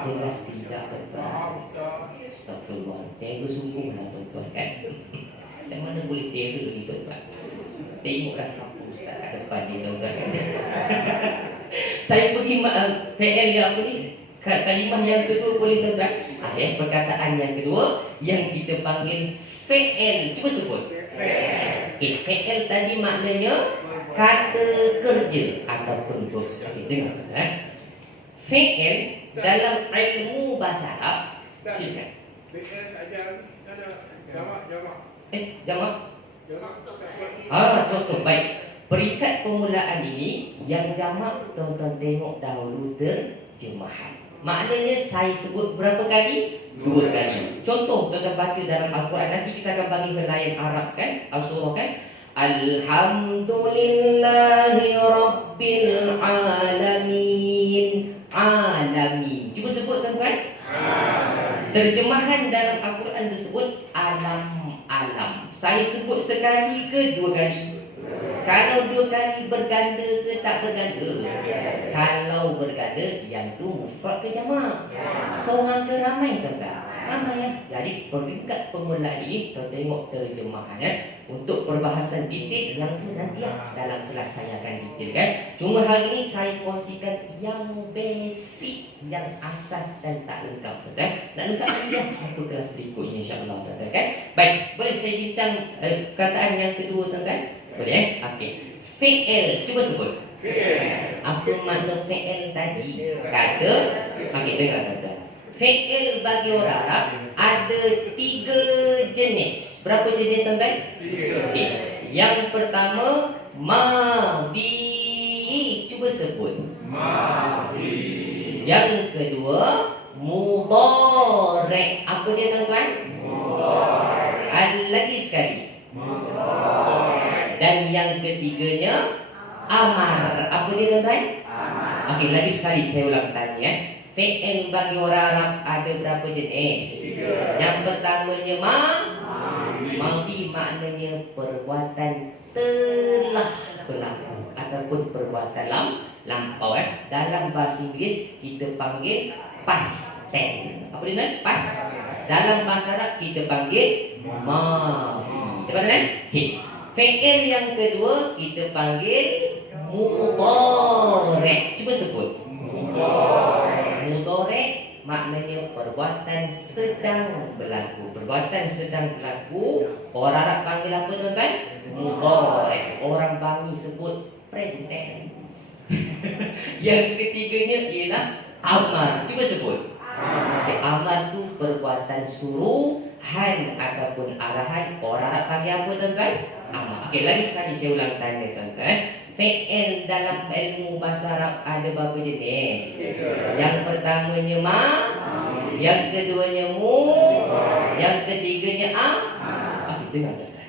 Jelas tidak, tuan-tuan? Astagfirullah. Tega sungguhlah, tuan-tuan, kan? Macam mana boleh tega ni, tuan-tuan? Tengoklah siapa ustaz kat depan ni, tuan-tuan. Saya pergi PL yang apa ni? Kalimah yang kedua boleh tuan-tuan. Perkataan yang kedua yang kita panggil fi'il. Cuba sebut. Fi'il tadi maknanya kata kerja ataupun verb. Dengar. Fi'il dalam ilmu bahasa Arab. Silakan. Fi'il ada jamak. Jamak. Contoh baik. Perikat permulaan ini yang jamak tuan-tuan tengok dahulu terjemahan. Maknanya saya sebut berapa kali? 2 kali. Contoh kita baca dalam Al-Quran. Nanti kita akan bagi helaian Arab kan? Al-Surah kan? Alhamdulillahi Rabbil Alamin. Alamin. Cuba sebut tuan-tuan. Terjemahan dalam Al-Quran tersebut alam-alam. Saya sebut sekali ke 2 kali? Kalau 2 kali berganda ke tak berganda? Kalau berganda, yang tu mufrad ke jamak? Seorang ke ramai tuan-tuan? Ramai ya. Jadi peringkat permulaan ini kita tengok terjemahan ya. Untuk perbahasan detail yang tu nanti ya, dalam kelas saya akan detail kan. Cuma hari ini saya kongsikan yang basic, yang asas dan tak lengkap tuan-tuan. Nak lengkap ya satu kelas berikutnya insya-Allah tuan-tuan kan. Baik, boleh saya bincang perkataan yang kedua tuan-tuan? Boleh? Okey. Fi'il, cuba sebut. Fi'il. Apa makna fi'il tadi? Kata. Okey, dengar tuan-tuan. Fi'il bagi orang Arab ada 3 jenis. Berapa jenis tuan-tuan? 3. Okey. Yang pertama madhi. Cuba sebut. Madhi. Yang kedua mudhari'. Apa dia tuan-tuan? Mudhari'. Ada lagi sekali. Dan yang ketiganya amar. Apa dia tuan-tuan? Amar. Okey, lagi sekali saya ulang tanya. Fi'il bagi orang Arab ada berapa jenis? 3. Yang pertamanya madhi, maknanya perbuatan telah berlaku ataupun perbuatan lampau. Dalam bahasa Inggeris kita panggil past tense. Apa dia tuan? Past. Dalam bahasa Arab kita panggil madhi. Dapat tuan? Okey. Fi'il yang kedua kita panggil mudhari'. Cuba sebut. Mudhari' maknanya perbuatan sedang berlaku. Perbuatan sedang berlaku. Orang Arab panggil apa tuan-tuan? Mudhari'. Orang Bangi sebut present. Yang ketiganya ialah amar. Cuba sebut. Amar tu perbuatan suruhan ataupun arahan. Orang Arab panggil apa tuan-tuan? Amar. Okey, lagi sekali saya ulang tanya tuan-tuan. Fi'il dalam ilmu bahasa Arab ada berapa jenis? 3. Yang pertamanya yang keduanya yang ketiganya Okey, dengar tuan-tuan.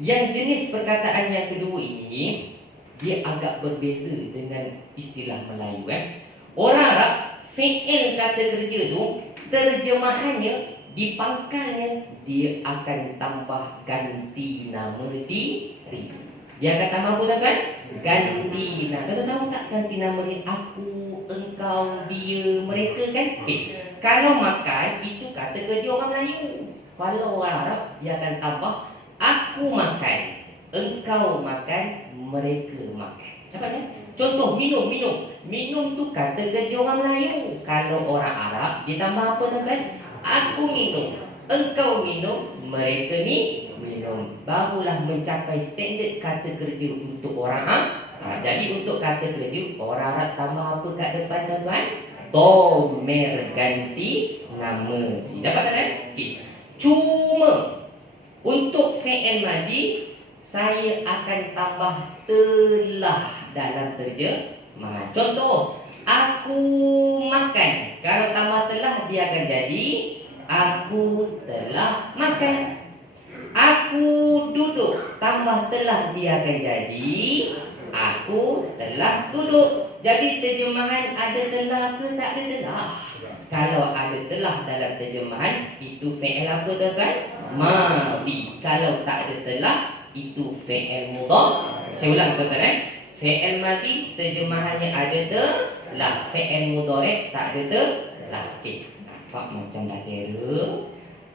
Yang jenis perkataan yang kedua ini dia agak berbeza dengan istilah Melayu kan. Orang Arab fi'il kata kerja tu terjemahannya di pangkalnya dia akan tambah ganti nama diri. Dia akan tambah apa tuan-tuan? Ganti nama. Tuan-tuan tahu tak ganti nama diri? Aku, engkau, dia, mereka kan? Okay. Kalau makan itu kata kerja orang Melayu. Kalau orang Arab dia akan tambah aku makan, engkau makan, mereka makan. Dapatnya? Contoh minum. Minum tu kata kerja orang Melayu. Kalau orang Arab dia tambah apa tuan-tuan? Aku minum, Engkau minum, mereka ni minum. Barulah mencapai standard kata kerja untuk orang Arab. Jadi untuk kata kerja, orang Arab tambah apa kat depan tuan-tuan? Domer ganti nama. Dapat tak? Okay. Cuma untuk fi'il madi, saya akan tambah telah dalam terjemahan. Contoh, aku makan. Kalau tambah telah, dia akan jadi aku telah makan. Aku duduk. Tambah telah, dia akan jadi aku telah duduk. Jadi terjemahan ada telah ke tak ada telah? Kalau ada telah dalam terjemahan, itu fi'il apa tuan-tuan? Madi. Kalau tak ada telah, itu fi'il mudhari'. Saya ulang tuan-tuan. Fi'il madi terjemahannya ada telah. Fi'il mudhari' tak ada telah. Okey. Nampak macam dah kira.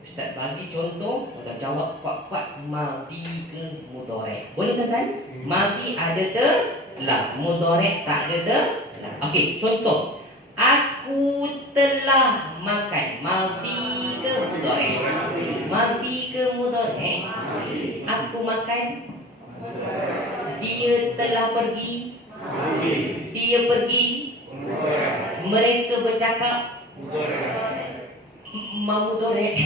Ustaz bagi contoh, tuan jawab kuat-kuat madi ke mudhari'. Boleh tuan-tuan? Madi ada telah, mudhari' tak ada telah. Okey, contoh. Aku telah makan. Madi ke mudhari'? Madi ke mudhari'? Aku makan. Dia telah pergi. Dia pergi. Mereka bercakap. Mudhari'.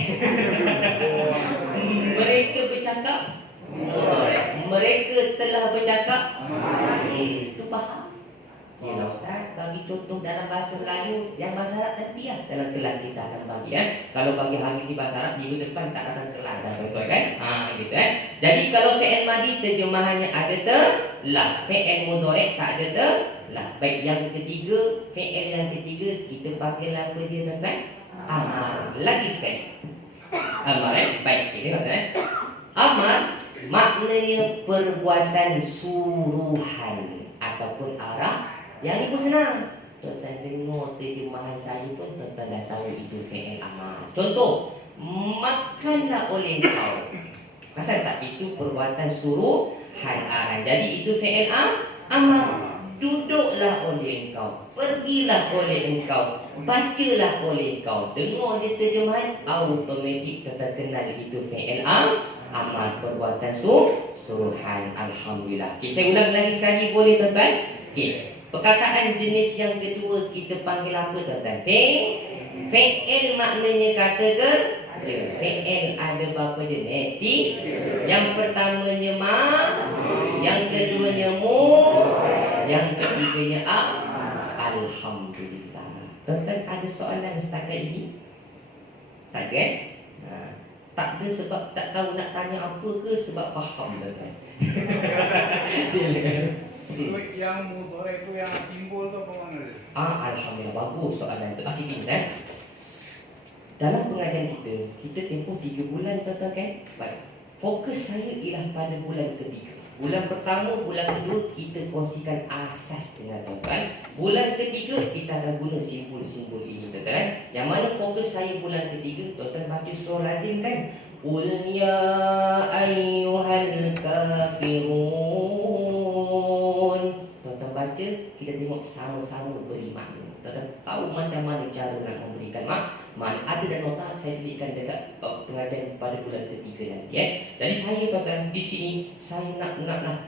Mereka bercakap. Mereka telah bercakap. Itu faham? Ya Ustaz, bagi contoh dalam bahasa Melayu yang bahasa Arab nanti ya dalam kelas kita akan bagi Kalau bagi hari ini bahasa Arab, minggu depan tak akan kelas dah tuan-tuan kan? Gitu Jadi kalau fi'il madi terjemahannya ada telah, fi'il mudhari' tak ada telah. Baik, yang ketiga, fi'il yang ketiga kita panggil apa dia tuan-tuan? Amar. Lagi sekali. Amar Baik, kita kata amar maknanya perbuatan suruhan ataupun arah. Yang ni pun senang. Tuan-tuan dengar terjemahan saya pun tuan-tuan dah tahu itu fi'il amar. Contoh, makanlah oleh kau. Pasal tak itu perbuatan suruhan arah. Jadi itu fi'il amar. Duduklah oleh engkau, pergilah oleh engkau, bacalah oleh engkau. Dengar dia terjemahan, automatik kita kenal itu fi'il amar, perbuatan suruhan. Alhamdulillah. Okay, saya ulang lagi sekali boleh tuan-tuan? Okay. Perkataan jenis yang kedua kita panggil apa tuan-tuan? Fi'il maknanya kata kerja. Fi'il ada berapa jenis? Yang pertamanya yang keduanya yang ketiganya alhamdulillah. Tuan-tuan ada soalan setakat ini? Tak ada? Tak ada sebab tak tahu nak tanya apa ke sebab faham tuan-tuan? Silakan. Yang mudhari' itu yang simbol tu apa mana dia? Alhamdulillah, bagus soalan tu. Kita dalam pengajian kita tempoh 3 bulan tuan-tuan kan? Baik. Fokus saya ialah pada bulan ketiga. Bulan pertama, bulan kedua kita kongsikan asas dengan tuan-tuan. Bulan ketiga kita akan guna simbol-simbol ini tuan-tuan. Yang mana fokus saya bulan ketiga, tuan-tuan baca surah lazim kan? Qul ya ayyuhal kafirun. Tuan-tuan baca, kita tengok sama-sama beri makna. Tuan-tuan tahu macam mana cara nak memberikan makna. Ada dan nota saya sediakan dekat pengajian pada bulan ketiga nanti Jadi saya tuan-tuan di sini saya nak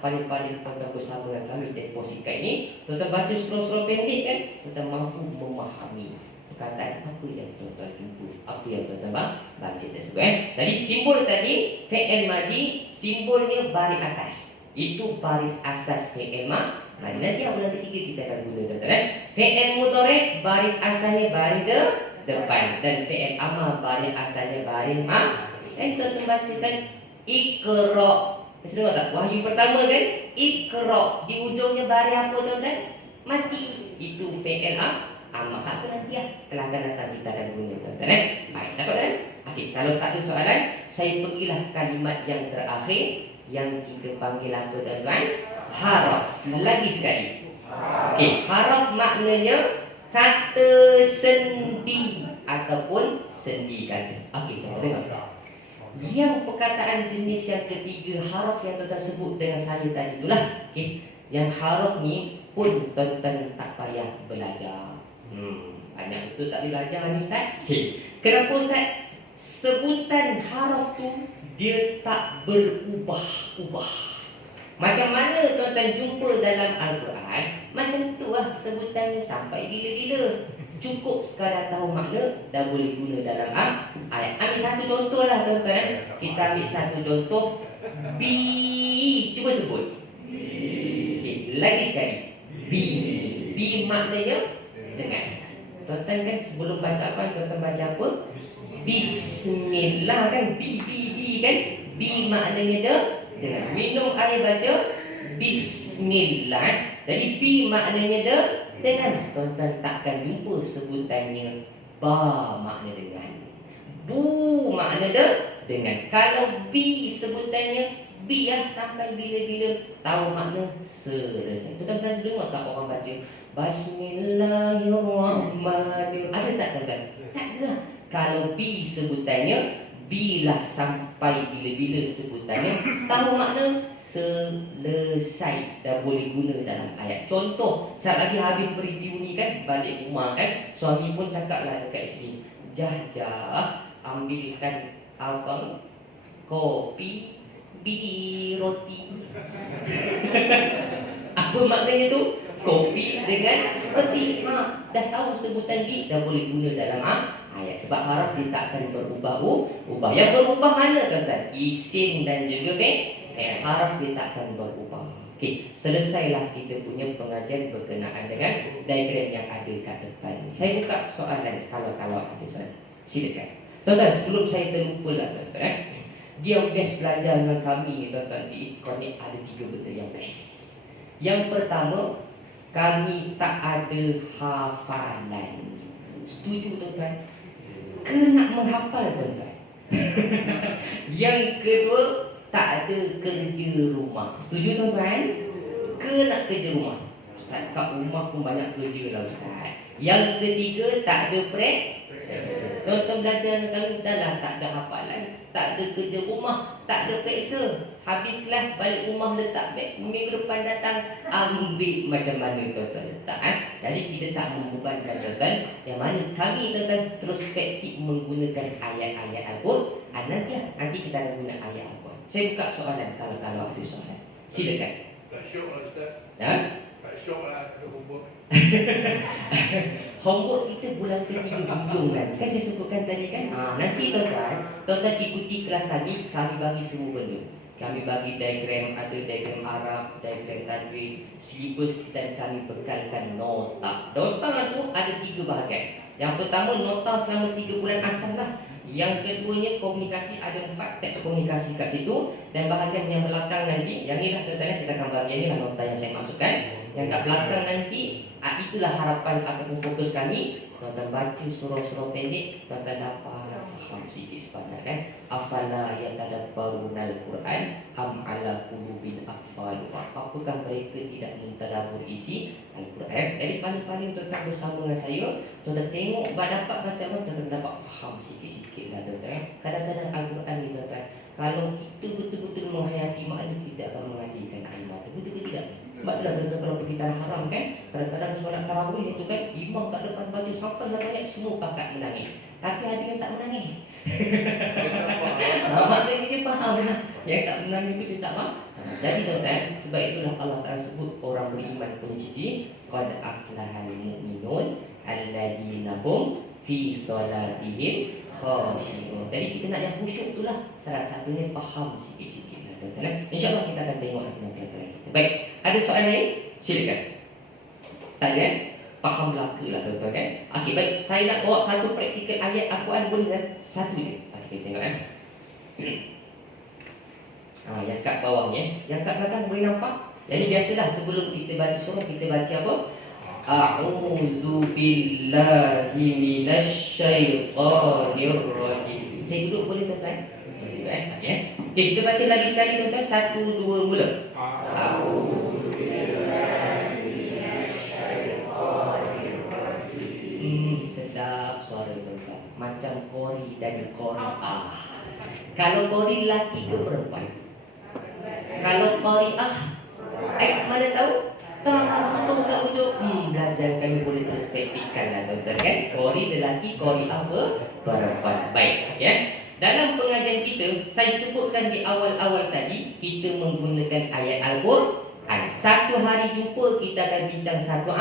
paling-paling tuan-tuan bersama dengan kami tempoh singkat ini. Tuan-tuan baca surah-surah pendek kan, tuan-tuan mampu memahami perkataan apa yang tuan-tuan jumpa, apa yang tuan-tuan baca tersebut Jadi simbol tadi fi'il madi, simbolnya baris atas. Itu baris asas fi'il madi. Nanti bulan ketiga kita akan guna tuan-tuan Fi'il mudhari' baris asalnya baris depan dan fi'il amar baris asalnya baris tuan-tuan bacakan Iqra. Sedang tak? Wahyu pertama kan? Iqra. Di ujungnya baris apa tuan-tuan? Mati. Itu fi'il amar. Apa nanti telah akan datang kita akan guna tuan-tuan Baik, dapat kan? Okey, kalau tak ada soalan, saya pergilah kalimat yang terakhir yang kita panggil apa tuan-tuan? Haraf. Lagi sekali. Okey, haraf maknanya kata sendi ataupun sendi kata. Okey, kita dengar. Yang perkataan jenis yang ketiga, haraf yang tuan-tuan sebut dengan saya tadi itulah. Okey, yang haraf ni pun tuan-tuan tak payah belajar. Banyak betul tak boleh belajar ni Ustaz. Okey, kenapa Ustaz? sebutan haraf tu dia tak berubah-ubah. Macam mana tuan-tuan jumpa dalam Al-Quran, macam tu lah sebutannya sampai bila-bila. Cukup sekadar tahu makna dah boleh guna dalam ayat. Ambil satu contoh lah tuan-tuan. Kita ambil satu contoh. Bi. Cuba sebut. Okay, lagi sekali. Bi. Bi maknanya dengar. Tuan-tuan kan sebelum baca apa, tuan-tuan baca apa? Bismillah kan. Bi kan. Bi maknanya dengar. Minum air baca Bismillah. Jadi bi maknanya dengar. Tuan-tuan takkan jumpa sebutannya ba makna dengar. Bu makna dengar. Kalau bi sebutannya bi sampai bila-bila tahu makna selesai. Tuan-tuan pernah dengar tak orang baca Bismillahirrahmanirrahim? Ada tak tuan-tuan? Tak ada. Kalau bi sebutannya bila sampai bila-bila sebutannya tahu makna selesai, dah boleh guna dalam ayat. Contoh, saat lagi habis review ni kan, balik rumah kan, suami pun cakap lah dekat isteri, Jah, ambilkan abang kopi, bi roti. Apa maknanya tu? Kopi dengan roti. Dah tahu sebutan bi, dah boleh guna dalam ayat. Sebab harap dia tak akan berubah. Yang berubah mana tuan-tuan? Isim dan juga harap dia tak akan berubah. Okey, selesailah kita punya pengajian berkenaan dengan diagram yang ada kat depan. Saya buka soalan kalau ada soalan. Silakan. Tuan-tuan, sebelum saya terlupa lah tuan-tuan. Dia best belajar dengan kami tuan-tuan di Connect ada 3 benda yang best. Yang pertama, kami tak ada hafalan. Setuju tuan-tuan? Kena menghafal tuan-tuan. Yang kedua, tak ada kerja rumah. Setuju tuan-tuan? Kena kerja rumah. Ustaz, kat rumah pun banyak kerja lah Ustaz. Yang ketiga, tak ada tuan-tuan belajar dengan kami dah lah tak ada hafalan, tak ada kerja rumah, tak ada periksa. Habis kelas balik rumah letak beg, minggu depan datang ambil macam mana tuan-tuan letak. Jadi kita tak membebankan tuan-tuan. Yang mana kami tuan-tuan terus praktik menggunakan ayat-ayat Al-Quran. Nanti kita akan guna ayat Al-Quran. Saya buka soalan kalau ada soalan. Silakan. Tak syok lah Ustaz. Tak syok lah ke homework. Homework kita bulan ketiga hujung nanti. Kan saya sebutkan tadi kan. Nanti tuan-tuan ikuti kelas kami bagi semua benda. Kami bagi diagram, ada diagram Arab, diagram tajwid, silibus dan kami bekalkan nota. Nota tu ada 3 bahagian. Yang pertama nota selama 3 bulan asal lah. Yang keduanya komunikasi, ada 4 teks komunikasi kat situ. Dan bahagian yang belakang nanti, yang inilah tuan-tuan kita akan bagi, inilah nota yang saya masukkan. Yang kat belakang nanti, itulah harapan ataupun fokus kami. Tuan-tuan baca surah-surah pendek, tuan-tuan dapat faham sedikit sebanyak kan. Afala yatadabbarunal Quran am ala qulubin aqfaluha. Apakah mereka tidak mentadabbur isi Al-Quran? Jadi paling-paling tuan-tuan bersama dengan saya, tuan-tuan tengok dapat baca pun tuan-tuan dapat faham sikit-sikit lah tuan-tuan. Kadang-kadang Al-Quran ni tuan-tuan, kalau kita betul-betul menghayati makna, kita akan mengajikan ilmu. Betul ke tidak? Sebab itulah tuan-tuan kalau pergi tanah haram kan, kadang-kadang solat tarawih itu kan, imam kat depan baju sampai banyak semua pakat menangis. Tapi ada yang tak menangis. Maknanya dia faham lah. Yang tak menangis itu dia tak faham. Jadi tuan-tuan, sebab itulah Allah Ta'ala sebut orang beriman punya ciri, qad aflahal mu'minun alladzina hum fi solatihim khashi'un. Jadi kita nak yang khusyuk itulah salah satunya faham sikit-sikit lah tuan-tuan. InsyaAllah kita akan tengok nanti. Baik, ada soalan lain? Silakan. Tak ada kan? Faham belaka lah tuan-tuan kan? Okey, baik. Saya nak bawa satu praktikal ayat Al-Quran boleh kan? Satu je. Kita tengok kan? Yang kat bawah ni. Yang kat belakang boleh nampak? Jadi biasalah sebelum kita baca surah, kita baca apa? A'udzu billahi minasyaitonir rajim. Saya duduk boleh tuan-tuan? Okey. Okey, kita baca lagi sekali tuan-tuan. 1, 2, mula. Sedap suara tuan-tuan. Macam Qori dan Qori'ah. Kalau Qori lelaki ke perempuan? Kalau Qori'ah, mana tahu? Tak betul. Belajar kami boleh terus praktikkan lah tuan-tuan kan. Kori lelaki, kori apa? Perempuan. Baik. Ya. Dalam pengajian kita, saya sebutkan di awal-awal tadi, kita menggunakan ayat Al-Quran. Satu hari jumpa, kita akan bincang satu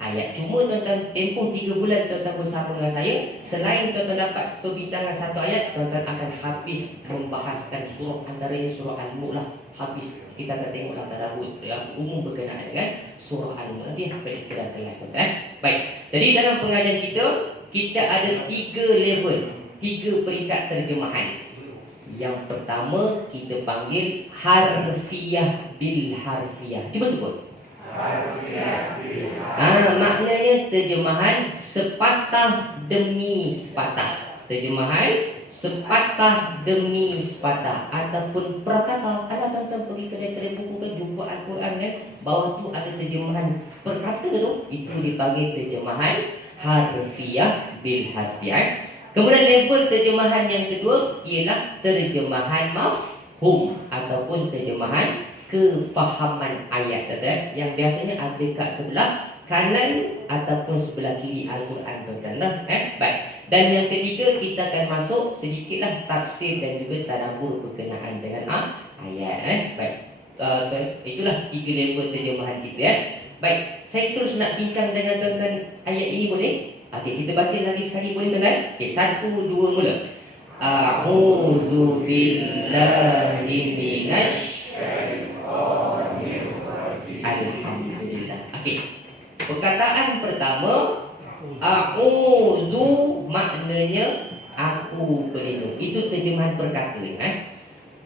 ayat. Cuma tuan-tuan, tempoh 3 bulan tuan-tuan bersama dengan saya, selain tuan-tuan dapat perbincangan satu ayat, tuan-tuan akan habis membahaskan surah, antaranya surah Al-Mulk lah. Habis kita akan tengoklah tadabbur yang umum berkenaan dengan surah Al-Mulk. Nanti balik kita kelas tuan-tuan. Baik. Jadi dalam pengajian kita ada 3 level, 3 peringkat terjemahan. Yang pertama kita panggil harfiah bil harfiah. Cuba sebut. Harfiah bil harfiah. Maknanya terjemahan sepatah demi sepatah. Terjemahan sepatah demi sepatah ataupun perkata. Ada tuan-tuan pergi kedai-kedai buku kan, jumpa Al-Quran kan, bawah tu ada terjemahan perkata tu, itu dipanggil terjemahan harfiah bil harfiah. Kemudian level terjemahan yang kedua ialah terjemahan mafhum ataupun terjemahan kefahaman ayat tadi, yang biasanya ada kat sebelah kanan ataupun sebelah kiri Al-Quran tuan-tuan. Baik. Dan yang ketiga kita akan masuk sedikitlah tafsir dan juga tadabbur berkenaan dengan ayat. Baik. Itulah 3 level terjemahan kita. Baik. Saya terus nak bincang dengan tuan-tuan ayat ini boleh? Okey, kita baca lagi sekali boleh tuan-tuan? Okey, 1, 2 mula. A'udzu billahi minasy syaitonir rajim. Alhamdulillah. Okey. Perkataan pertama, a'udzu maknanya aku berlindung. Itu terjemahan perkata.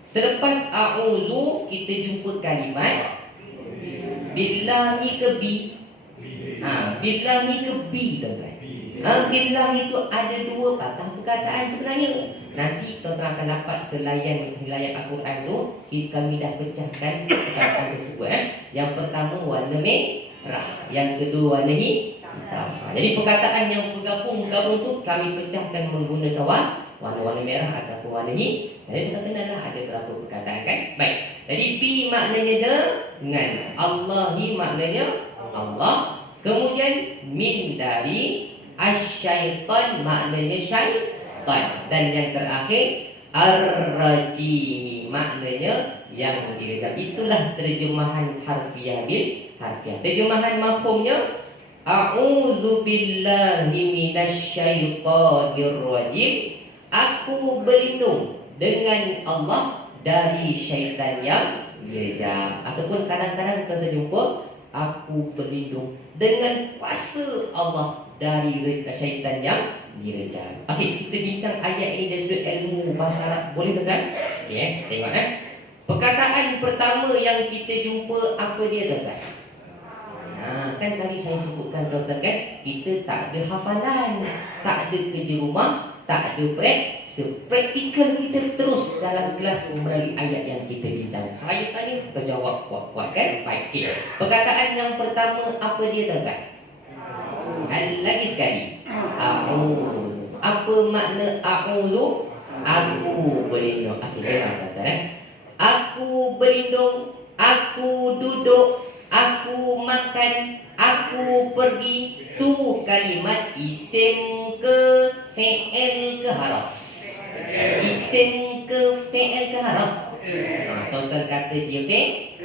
Selepas a'udzu kita jumpa kalimat billahi ke bi. Billahi ke bi tuan-tuan. Billah itu ada 2 patah perkataan sebenarnya. Nanti tuan-tuan akan dapat ke layar Al-Quran tu, kami dah pecahkan perkataan tersebut. Yang pertama warna merah, yang kedua warna hitam. Jadi perkataan yang bergabung tu kami pecahkan menggunakan warna merah ataupun warna hitam. Jadi kita kenallah ada berapa perkataan kan. Baik. Jadi bi maknanya dengan, Allahi maknanya Allah. Kemudian min dari, asyaitan maknanya syaitan, dan yang terakhir ar-rajimi maknanya yang direjam. Itulah terjemahan harfiah bil harfiah. Terjemahan mafhumnya, a'udzu billahi minasyaitonir rajim. Aku berlindung dengan Allah dari syaitan yang direjam. Ataupun kadang-kadang kita jumpa, aku berlindung dengan kuasa Allah dari syaitan yang direjam. Okey, kita bincang ayat ini dari sudut ilmu bahasa Arab. Boleh tuan-tuan? Okey, tengok perkataan pertama yang kita jumpa apa dia tuan-tuan? Kan tadi saya sebutkan tuan-tuan kan, kita tak ada hafalan, tak ada kerja rumah, tak ada praktikal kita terus dalam kelas melalui ayat yang kita bincang. Saya tanya, kita jawab kuat-kuat kan? Baik. Okay. Perkataan yang pertama apa dia tuan-tuan? Lagi sekali. A'udzu. Apa makna a'udzu? Aku berlindung. Okey, dengar tuan-tuan. Aku berlindung, aku duduk, aku makan, aku pergi. Tu kalimat isim ke fi'il ke haraf? Isim ke fi'il ke haraf? Tuan-tuan kata dia fi'il.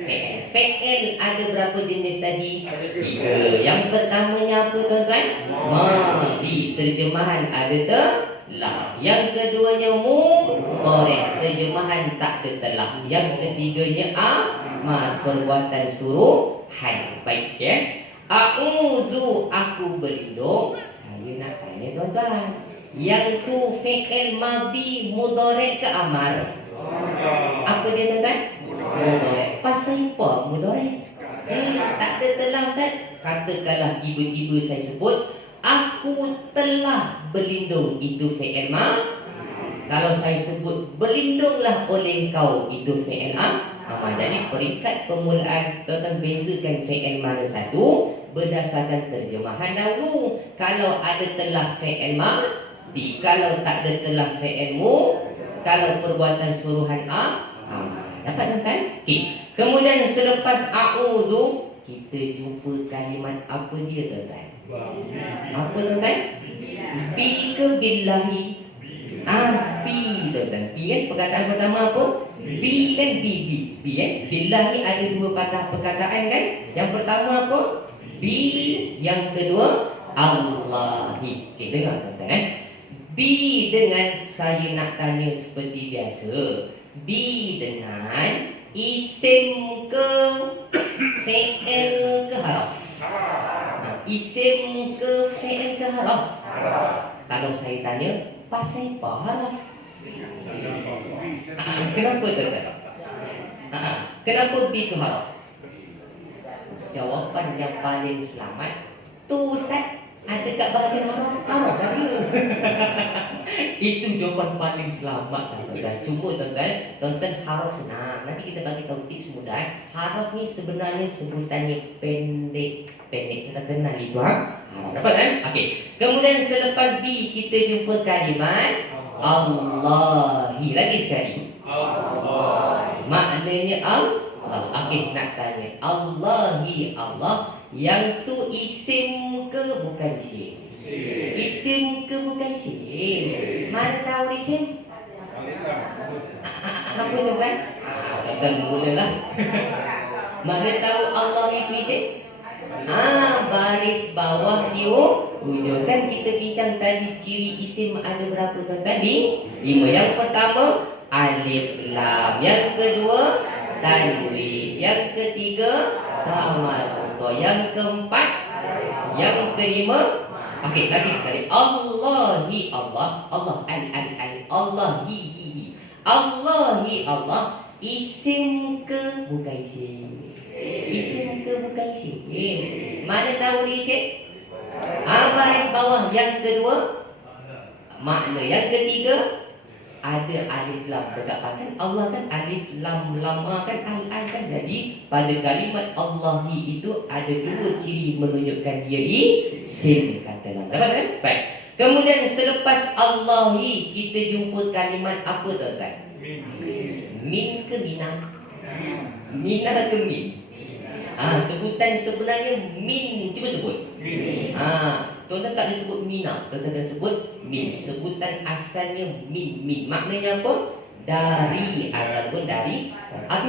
Fi'il ada berapa jenis tadi? 3. Yang pertamanya apa tuan-tuan? Madhi. Terjemahan ada telah. Yang keduanya mudhari. Terjemahan tak ada telah. Yang ketiganya amar. Perbuatan suruhan. Baik ya. A'udzu, aku berlindung. Saya nak tanya tuan-tuan, yang tu fi'il madhi mudhari ke amar? Apa dia tuan-tuan? Mudhari. Pasal apa mudhari? Tak ada telah Ustaz. Katakanlah tiba-tiba saya sebut aku telah berlindung, itu fi'il madhi. Kalau saya sebut berlindunglah oleh kau, itu fi'il amar. Jadi peringkat permulaan tuan-tuan bezakan fi'il mana satu berdasarkan terjemahan dahulu. Kalau ada telah fi'il madhi, kalau tak ada telah fi'il mudhari, kalau perbuatan suruhan amar. Dapat tuan-tuan? Okey. Kemudian selepas a'udzu kita jumpa kalimat apa dia tuan-tuan? Apa tuan-tuan? Bi ke billahi? Bi tuan-tuan. Bi kan perkataan pertama apa? Bi kan bi kan? Billahi ada dua patah perkataan kan? Yang pertama apa? Bi, yang kedua Allahi. Okey, dengar tuan-tuan Bi dengan saya nak tanya seperti biasa. Bi dengan isim ke fi'il ke haraf? Isim ke fi'il ke haraf? Kalau saya tanya pasal apa haraf? Kenapa tuan-tuan? Kenapa bi tu haraf? Jawapan yang paling selamat tu Ustaz, ada kat bahagian haraf tadi. Itu jawapan paling selamat tuan-tuan. Cuma tuan-tuan haraf senang. Nanti kita bagi tahu tips mudah. Haraf ni sebenarnya sebutannya pendek. Kita kenal itu haraf. Dapat kan? Okey. Kemudian selepas bi kita jumpa kalimat Allahi. Lagi sekali. Allah. Maknanya Allah. Okey, nak tanya. Allahi Allah. Yang tu isim ke bukan isim? Isim ke bukan isim? Mana tahu isim? Apa tuan? Tuan mulalah. Mana tahu Allah itu isim? Baris bawah di ujung. Kan kita bincang tadi ciri isim ada berapa tuan-tuan? 5. Yang pertama alif lam, yang kedua tanwin, yang ketiga tamarrud, yang keempat, yang kelima. Okey, lagi sekali. Allahi Allah. Allah Allahi Allahi Allah. Isim ke bukan isim? Isim ke bukan isim? Mana tahu dia isim? Baris bawah. Yang kedua makna. Yang ketiga ada alif lam. Berkatakan Allah kan alif lam lama kan al kan. Jadi pada kalimat Allahi itu ada dua ciri menunjukkan dia isim kata lam. Dapat kan? Baik. Kemudian selepas Allahi kita jumpa kalimat apa tuan-tuan? Min ke mina? Mina ke min? Sebutan sebenarnya min. Cuba sebut. Tuan-tuan tak disebut mina, tuan-tuan kena sebut min. Sebutan asalnya min. Maknanya apa? Dari ataupun dari.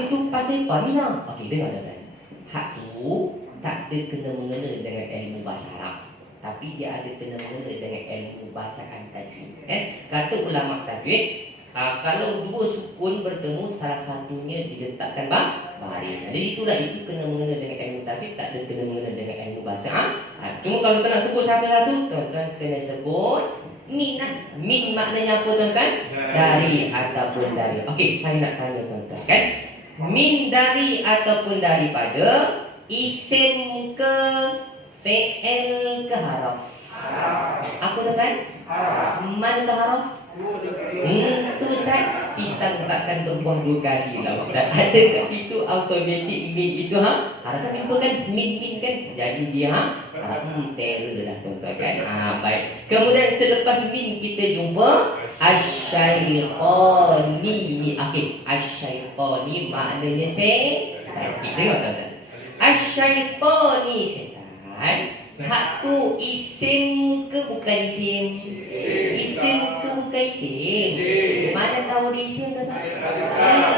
Itu pasal apa? Mina. Okey, dengar tuan-tuan. Hak tu tak ada kena-mengena dengan ilmu bahasa Arab, tapi dia ada kena-mengena dengan ilmu bacaan tajwid. Kata ulama tajwid, kalau dua sukun bertemu, salah satunya diletakkan baris. Jadi itulah itu kena-mengena dengan ilmu tajwid, tak ada kena-mengena dengan ilmu bahasa Arab. Cuma kalau tuan nak sebut satu-satu, tuan-tuan kena sebut min. Min maknanya apa tuan-tuan? Dari ataupun dari. Okey, saya nak tanya tuan-tuan kan, min dari ataupun daripada isim ke fi'il ke haraf? Apa tuan-tuan? Mana dah haraf? Tu Ustaz, pisang takkan berbuah dua kali lah Ustaz. Ada kat situ automatic min itu harap kan jumpa kan min kan. Jadi dia harap terror lah tuan-tuan kan. Baik. Kemudian selepas min kita jumpa asyaitani. Okey, asyaitani maknanya setan. Tengok tuan-tuan. Asyaitani setan. Hak tu isim ke bukan isim? Isim ke bukan isim? Mana tahu dia isim tuan-tuan?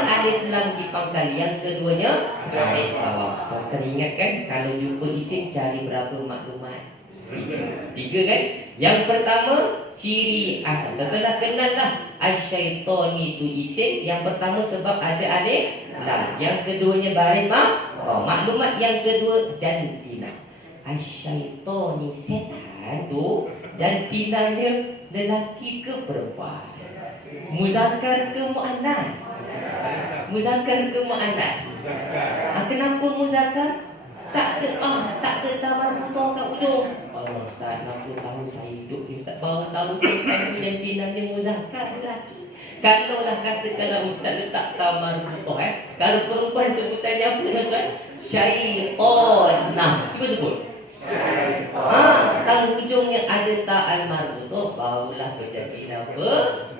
Alif lam di pangkal. Yang keduanya garis bawah. Tuan-tuan ingat kan, kalau jumpa isim cari berapa maklumat? 3 kan? Yang pertama ciri asal. Tuan-tuan dah kenal lah asyaitan itu isim. Yang pertama sebab ada alif lam. Yang keduanya baris bawah. Maklumat yang kedua jantina. Asyaitoni setan tu dan tinanya lelaki ke perempuan? Muzakkar ke muannas? Muzakkar ke muannas? Kenapa muzakkar? Tak ada tamar butuh kat ujung. Ustaz, aku tahu saya hidup ni Ustaz. Baru tahu setan dan tinanya muzakkar lelaki. Kalaulah katakanlah Ustaz letak tamar butuh kalau perempuan sebutannya apa tuan-tuan? Syaitan. Cuba sebut. Kalau ujungnya ada ta'al marbutoh, barulah berjadi nama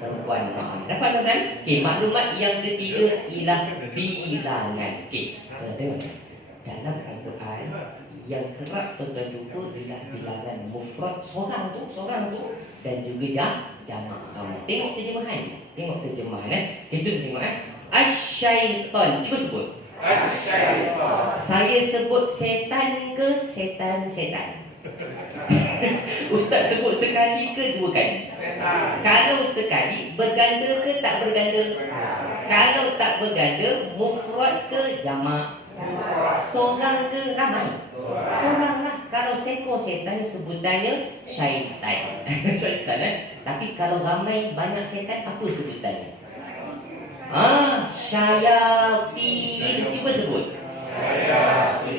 perempuan. Dapat tuan-tuan? Okey, maklumat yang ketiga ialah bilangan. Okey, tengok. dalam Al-Quran yang kerap tuan-tuan jumpa ialah bilangan mufrad seorang tu dan juga jamak. Tengok terjemahan. Kita tengok Asy-syaitan. Cuba sebut. Asy-syaitan. Saya sebut setan ke setan? Ustaz sebut sekali ke dua kali? Setan. Kalau sekali, berganda ke tak berganda? Kalau tak berganda, mufrad ke jamak? Seorang ke ramai? Seorang lah. Kalau seekor setan sebutannya syaitan. Syaitan Tapi kalau ramai banyak setan, apa sebutannya? Syayatin. Cuba sebut.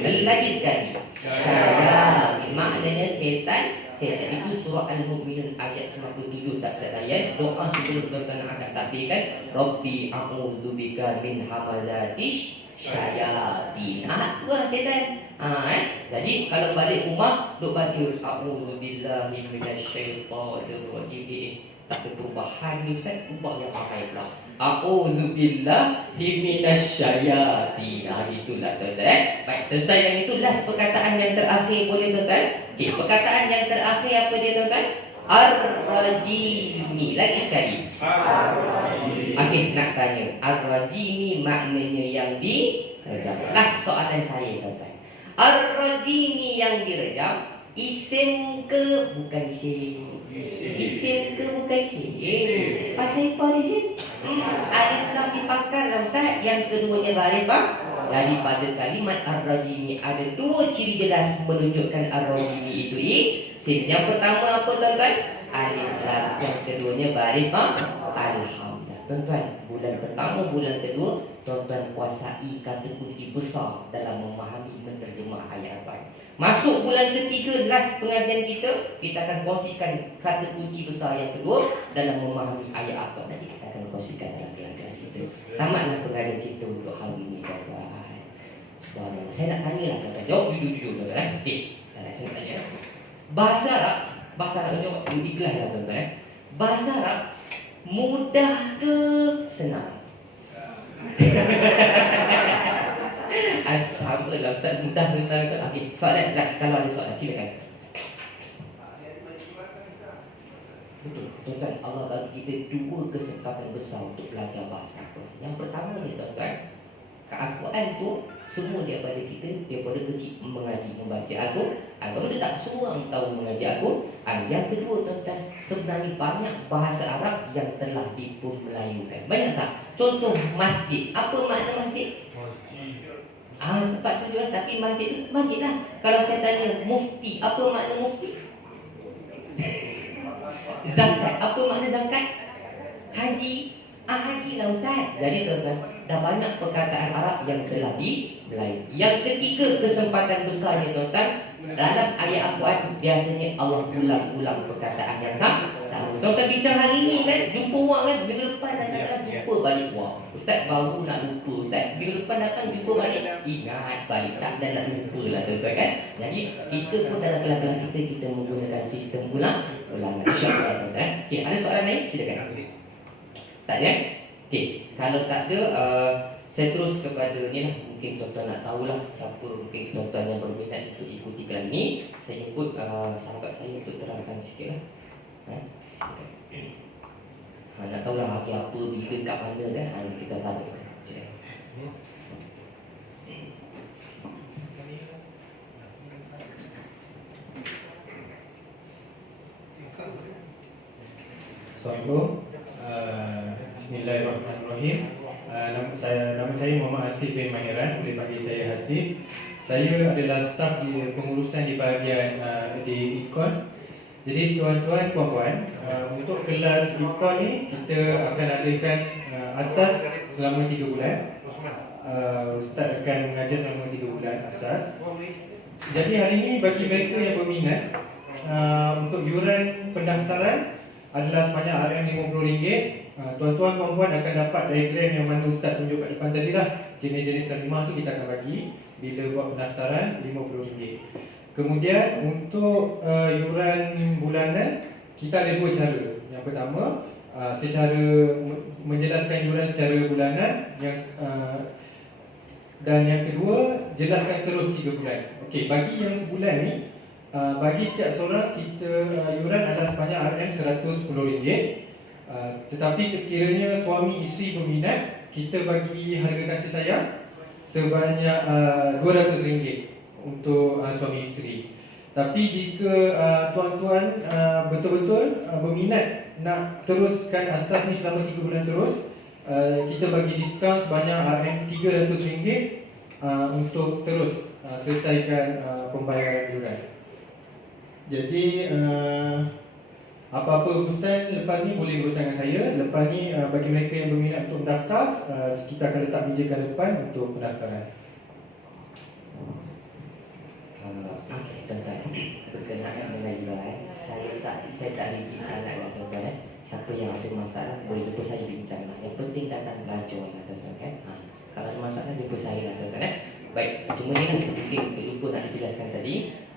Lagi sekali. Syayatin. Maknanya setan. Setan itu surah Al-Mu'minun ayat 97 tak saya. Doa sebelum tuan-tuan nak takbirkan. Rabbi a'udzubika min hamazatish syayatin. Wah setan. Jadi kalau balik rumah duk baca a'udzubillahi minasyaitonirrajim. Tak ada perubahan ni Ustaz, ubah yang pakai pula. A'udzubillahi minasyayatin. Itulah tuan-tuan. Baik, selesai yang itu. Last perkataan yang terakhir boleh tuan-tuan? Okey, perkataan yang terakhir apa dia tuan-tuan? Ar-rajimi. Lagi sekali. Okey, nak tanya. Ar-rajimi maknanya yang direjam. Last soalan saya tuan-tuan. Ar-rajimi yang direjam, isim ke bukan isim? Isim ke bukan isim? Pasal apa isim? Alif lam dipangkal lah Ustaz. Yang keduanya baris bang. Daripada kalimat ar-rajimi ada dua ciri jelas menunjukkan ar-rajimi itu isim. Yang pertama apa tuan-tuan? Alif lam. Yang keduanya baris bang. Alhamdulillah. Tuan-tuan, bulan pertama, bulan kedua, tuan-tuan kuasai kata kunci besar dalam memahami menterjemah ayat Al-Quran. Masuk bulan ketiga, last pengajian kita akan kongsikan kata kunci besar yang kedua dalam memahami ayat Al-Quran. Nanti kita akan kongsikan dalam kelas kita. Tamatlah pengajian kita untuk hari ini, tuan-tuan. Subhanallah. Saya nak tanya lah, tuan-tuan. Jawab jujur-jujur, tuan-tuan. Okey. Saya nak tanya. Bahasa Arab jawab ikhlas lah, tuan-tuan. Bahasa Arab mudah ke senang? Sama lah Ustaz, mudah senang. Okey, soalan last. Kalau ada soalan, silakan. Betul, tuan-tuan, Allah bagi kita dua kesempatan besar untuk belajar bahasa Al-Quran. Yang pertama ni tuan-tuan, Al-Quran tu semua daripada kita, daripada kecil mengaji, membaca Al-Quran. Betul tak? Semua orang tahu mengaji Al-Quran. Yang kedua tuan-tuan, sebenarnya banyak bahasa Arab yang telah dipermelayukan. Banyak tak? Contoh masjid. Apa makna masjid? Tempat sujud, tapi masjid tu masjid lah. Kalau saya tanya mufti, apa makna mufti? Zakat, apa makna zakat? Haji. Haji lah Ustaz. Jadi tuan-tuan, dah banyak perkataan Arab yang telah dimelayu. Yang ketiga kesempatan besarnya tuan-tuan, dalam ayat Al-Quran biasanya Allah ulang-ulang perkataan yang sama. Tuan-tuan bincang hari ni kan, jumpa orang kan, minggu depan datang jumpa balik. Wah, Ustaz baru nak lupa Ustaz. Minggu depan datang jumpa balik, ingat balik tak dan nak lupa lah tuan-tuan kan. Jadi kita pun dalam kelas-kelas kita menggunakan sistem ulangan. InsyaAllah tuan-tuan. Okey, ada soalan lain? Silakan. Tak ada? Okey, kalau tak ada, saya terus kepada ni lah. Mungkin tuan-tuan nak tahulah siapa mungkin tuan-tuan yang berminat untuk ikuti kelas ni. Saya jemput sahabat saya untuk terangkan sikit lah. Nak tahulah haki apa, bila, kat mana kan, kita sahabat. Assalamualaikum. Bismillahirrahmanirrahim. Nama saya Muhammad Hasif bin Mahiran. Boleh panggil saya Hasif. Saya adalah staf di pengurusan di bahagian di Ikon. Jadi tuan-tuan, puan-puan, untuk kelas Ikon ni kita akan adakan asas selama 3 bulan. Ustaz akan mengajar selama 3 bulan asas. Jadi hari ini bagi mereka yang berminat, untuk yuran pendaftaran adalah sebanyak RM50. Tuan-tuan, puan-puan akan dapat diagram yang mana Ustaz tunjuk kat depan tadi lah. Jenis-jenis terima tu kita akan bagi bila buat pendaftaran RM50. Kemudian untuk yuran bulanan, kita ada 2 cara. Yang pertama, secara menjelaskan yuran secara bulanan, yang Dan yang kedua, jelaskan terus 3 bulan. Okey, bagi yang sebulan ni, bagi setiap seorang kita yuran adalah sebanyak RM110. Tetapi sekiranya suami isteri berminat, kita bagi harga kasih sayang sebanyak RM200 untuk suami isteri. Tapi jika tuan-tuan betul-betul berminat nak teruskan asas ni selama 3 bulan terus, kita bagi diskaun sebanyak RM300 untuk terus selesaikan pembayaran yuran. Jadi apa-apa urusan lepas ni boleh berurusan dengan saya. Lepas ni bagi mereka yang berminat untuk mendaftar, kita akan letak meja ke depan untuk pendaftaran. Okey, tuan-tuan, berkenaan dengan yuran, saya tak rinci sangat lah tuan-tuan. Siapa yang ada masalah boleh jumpa saya bincang lah. Yang penting datang belajar lah tuan-tuan kan. Kalau ada masalah jumpa saya lah tuan-tuan. Baik, cuma ni lah mungkin lupa nak dijelaskan tadi.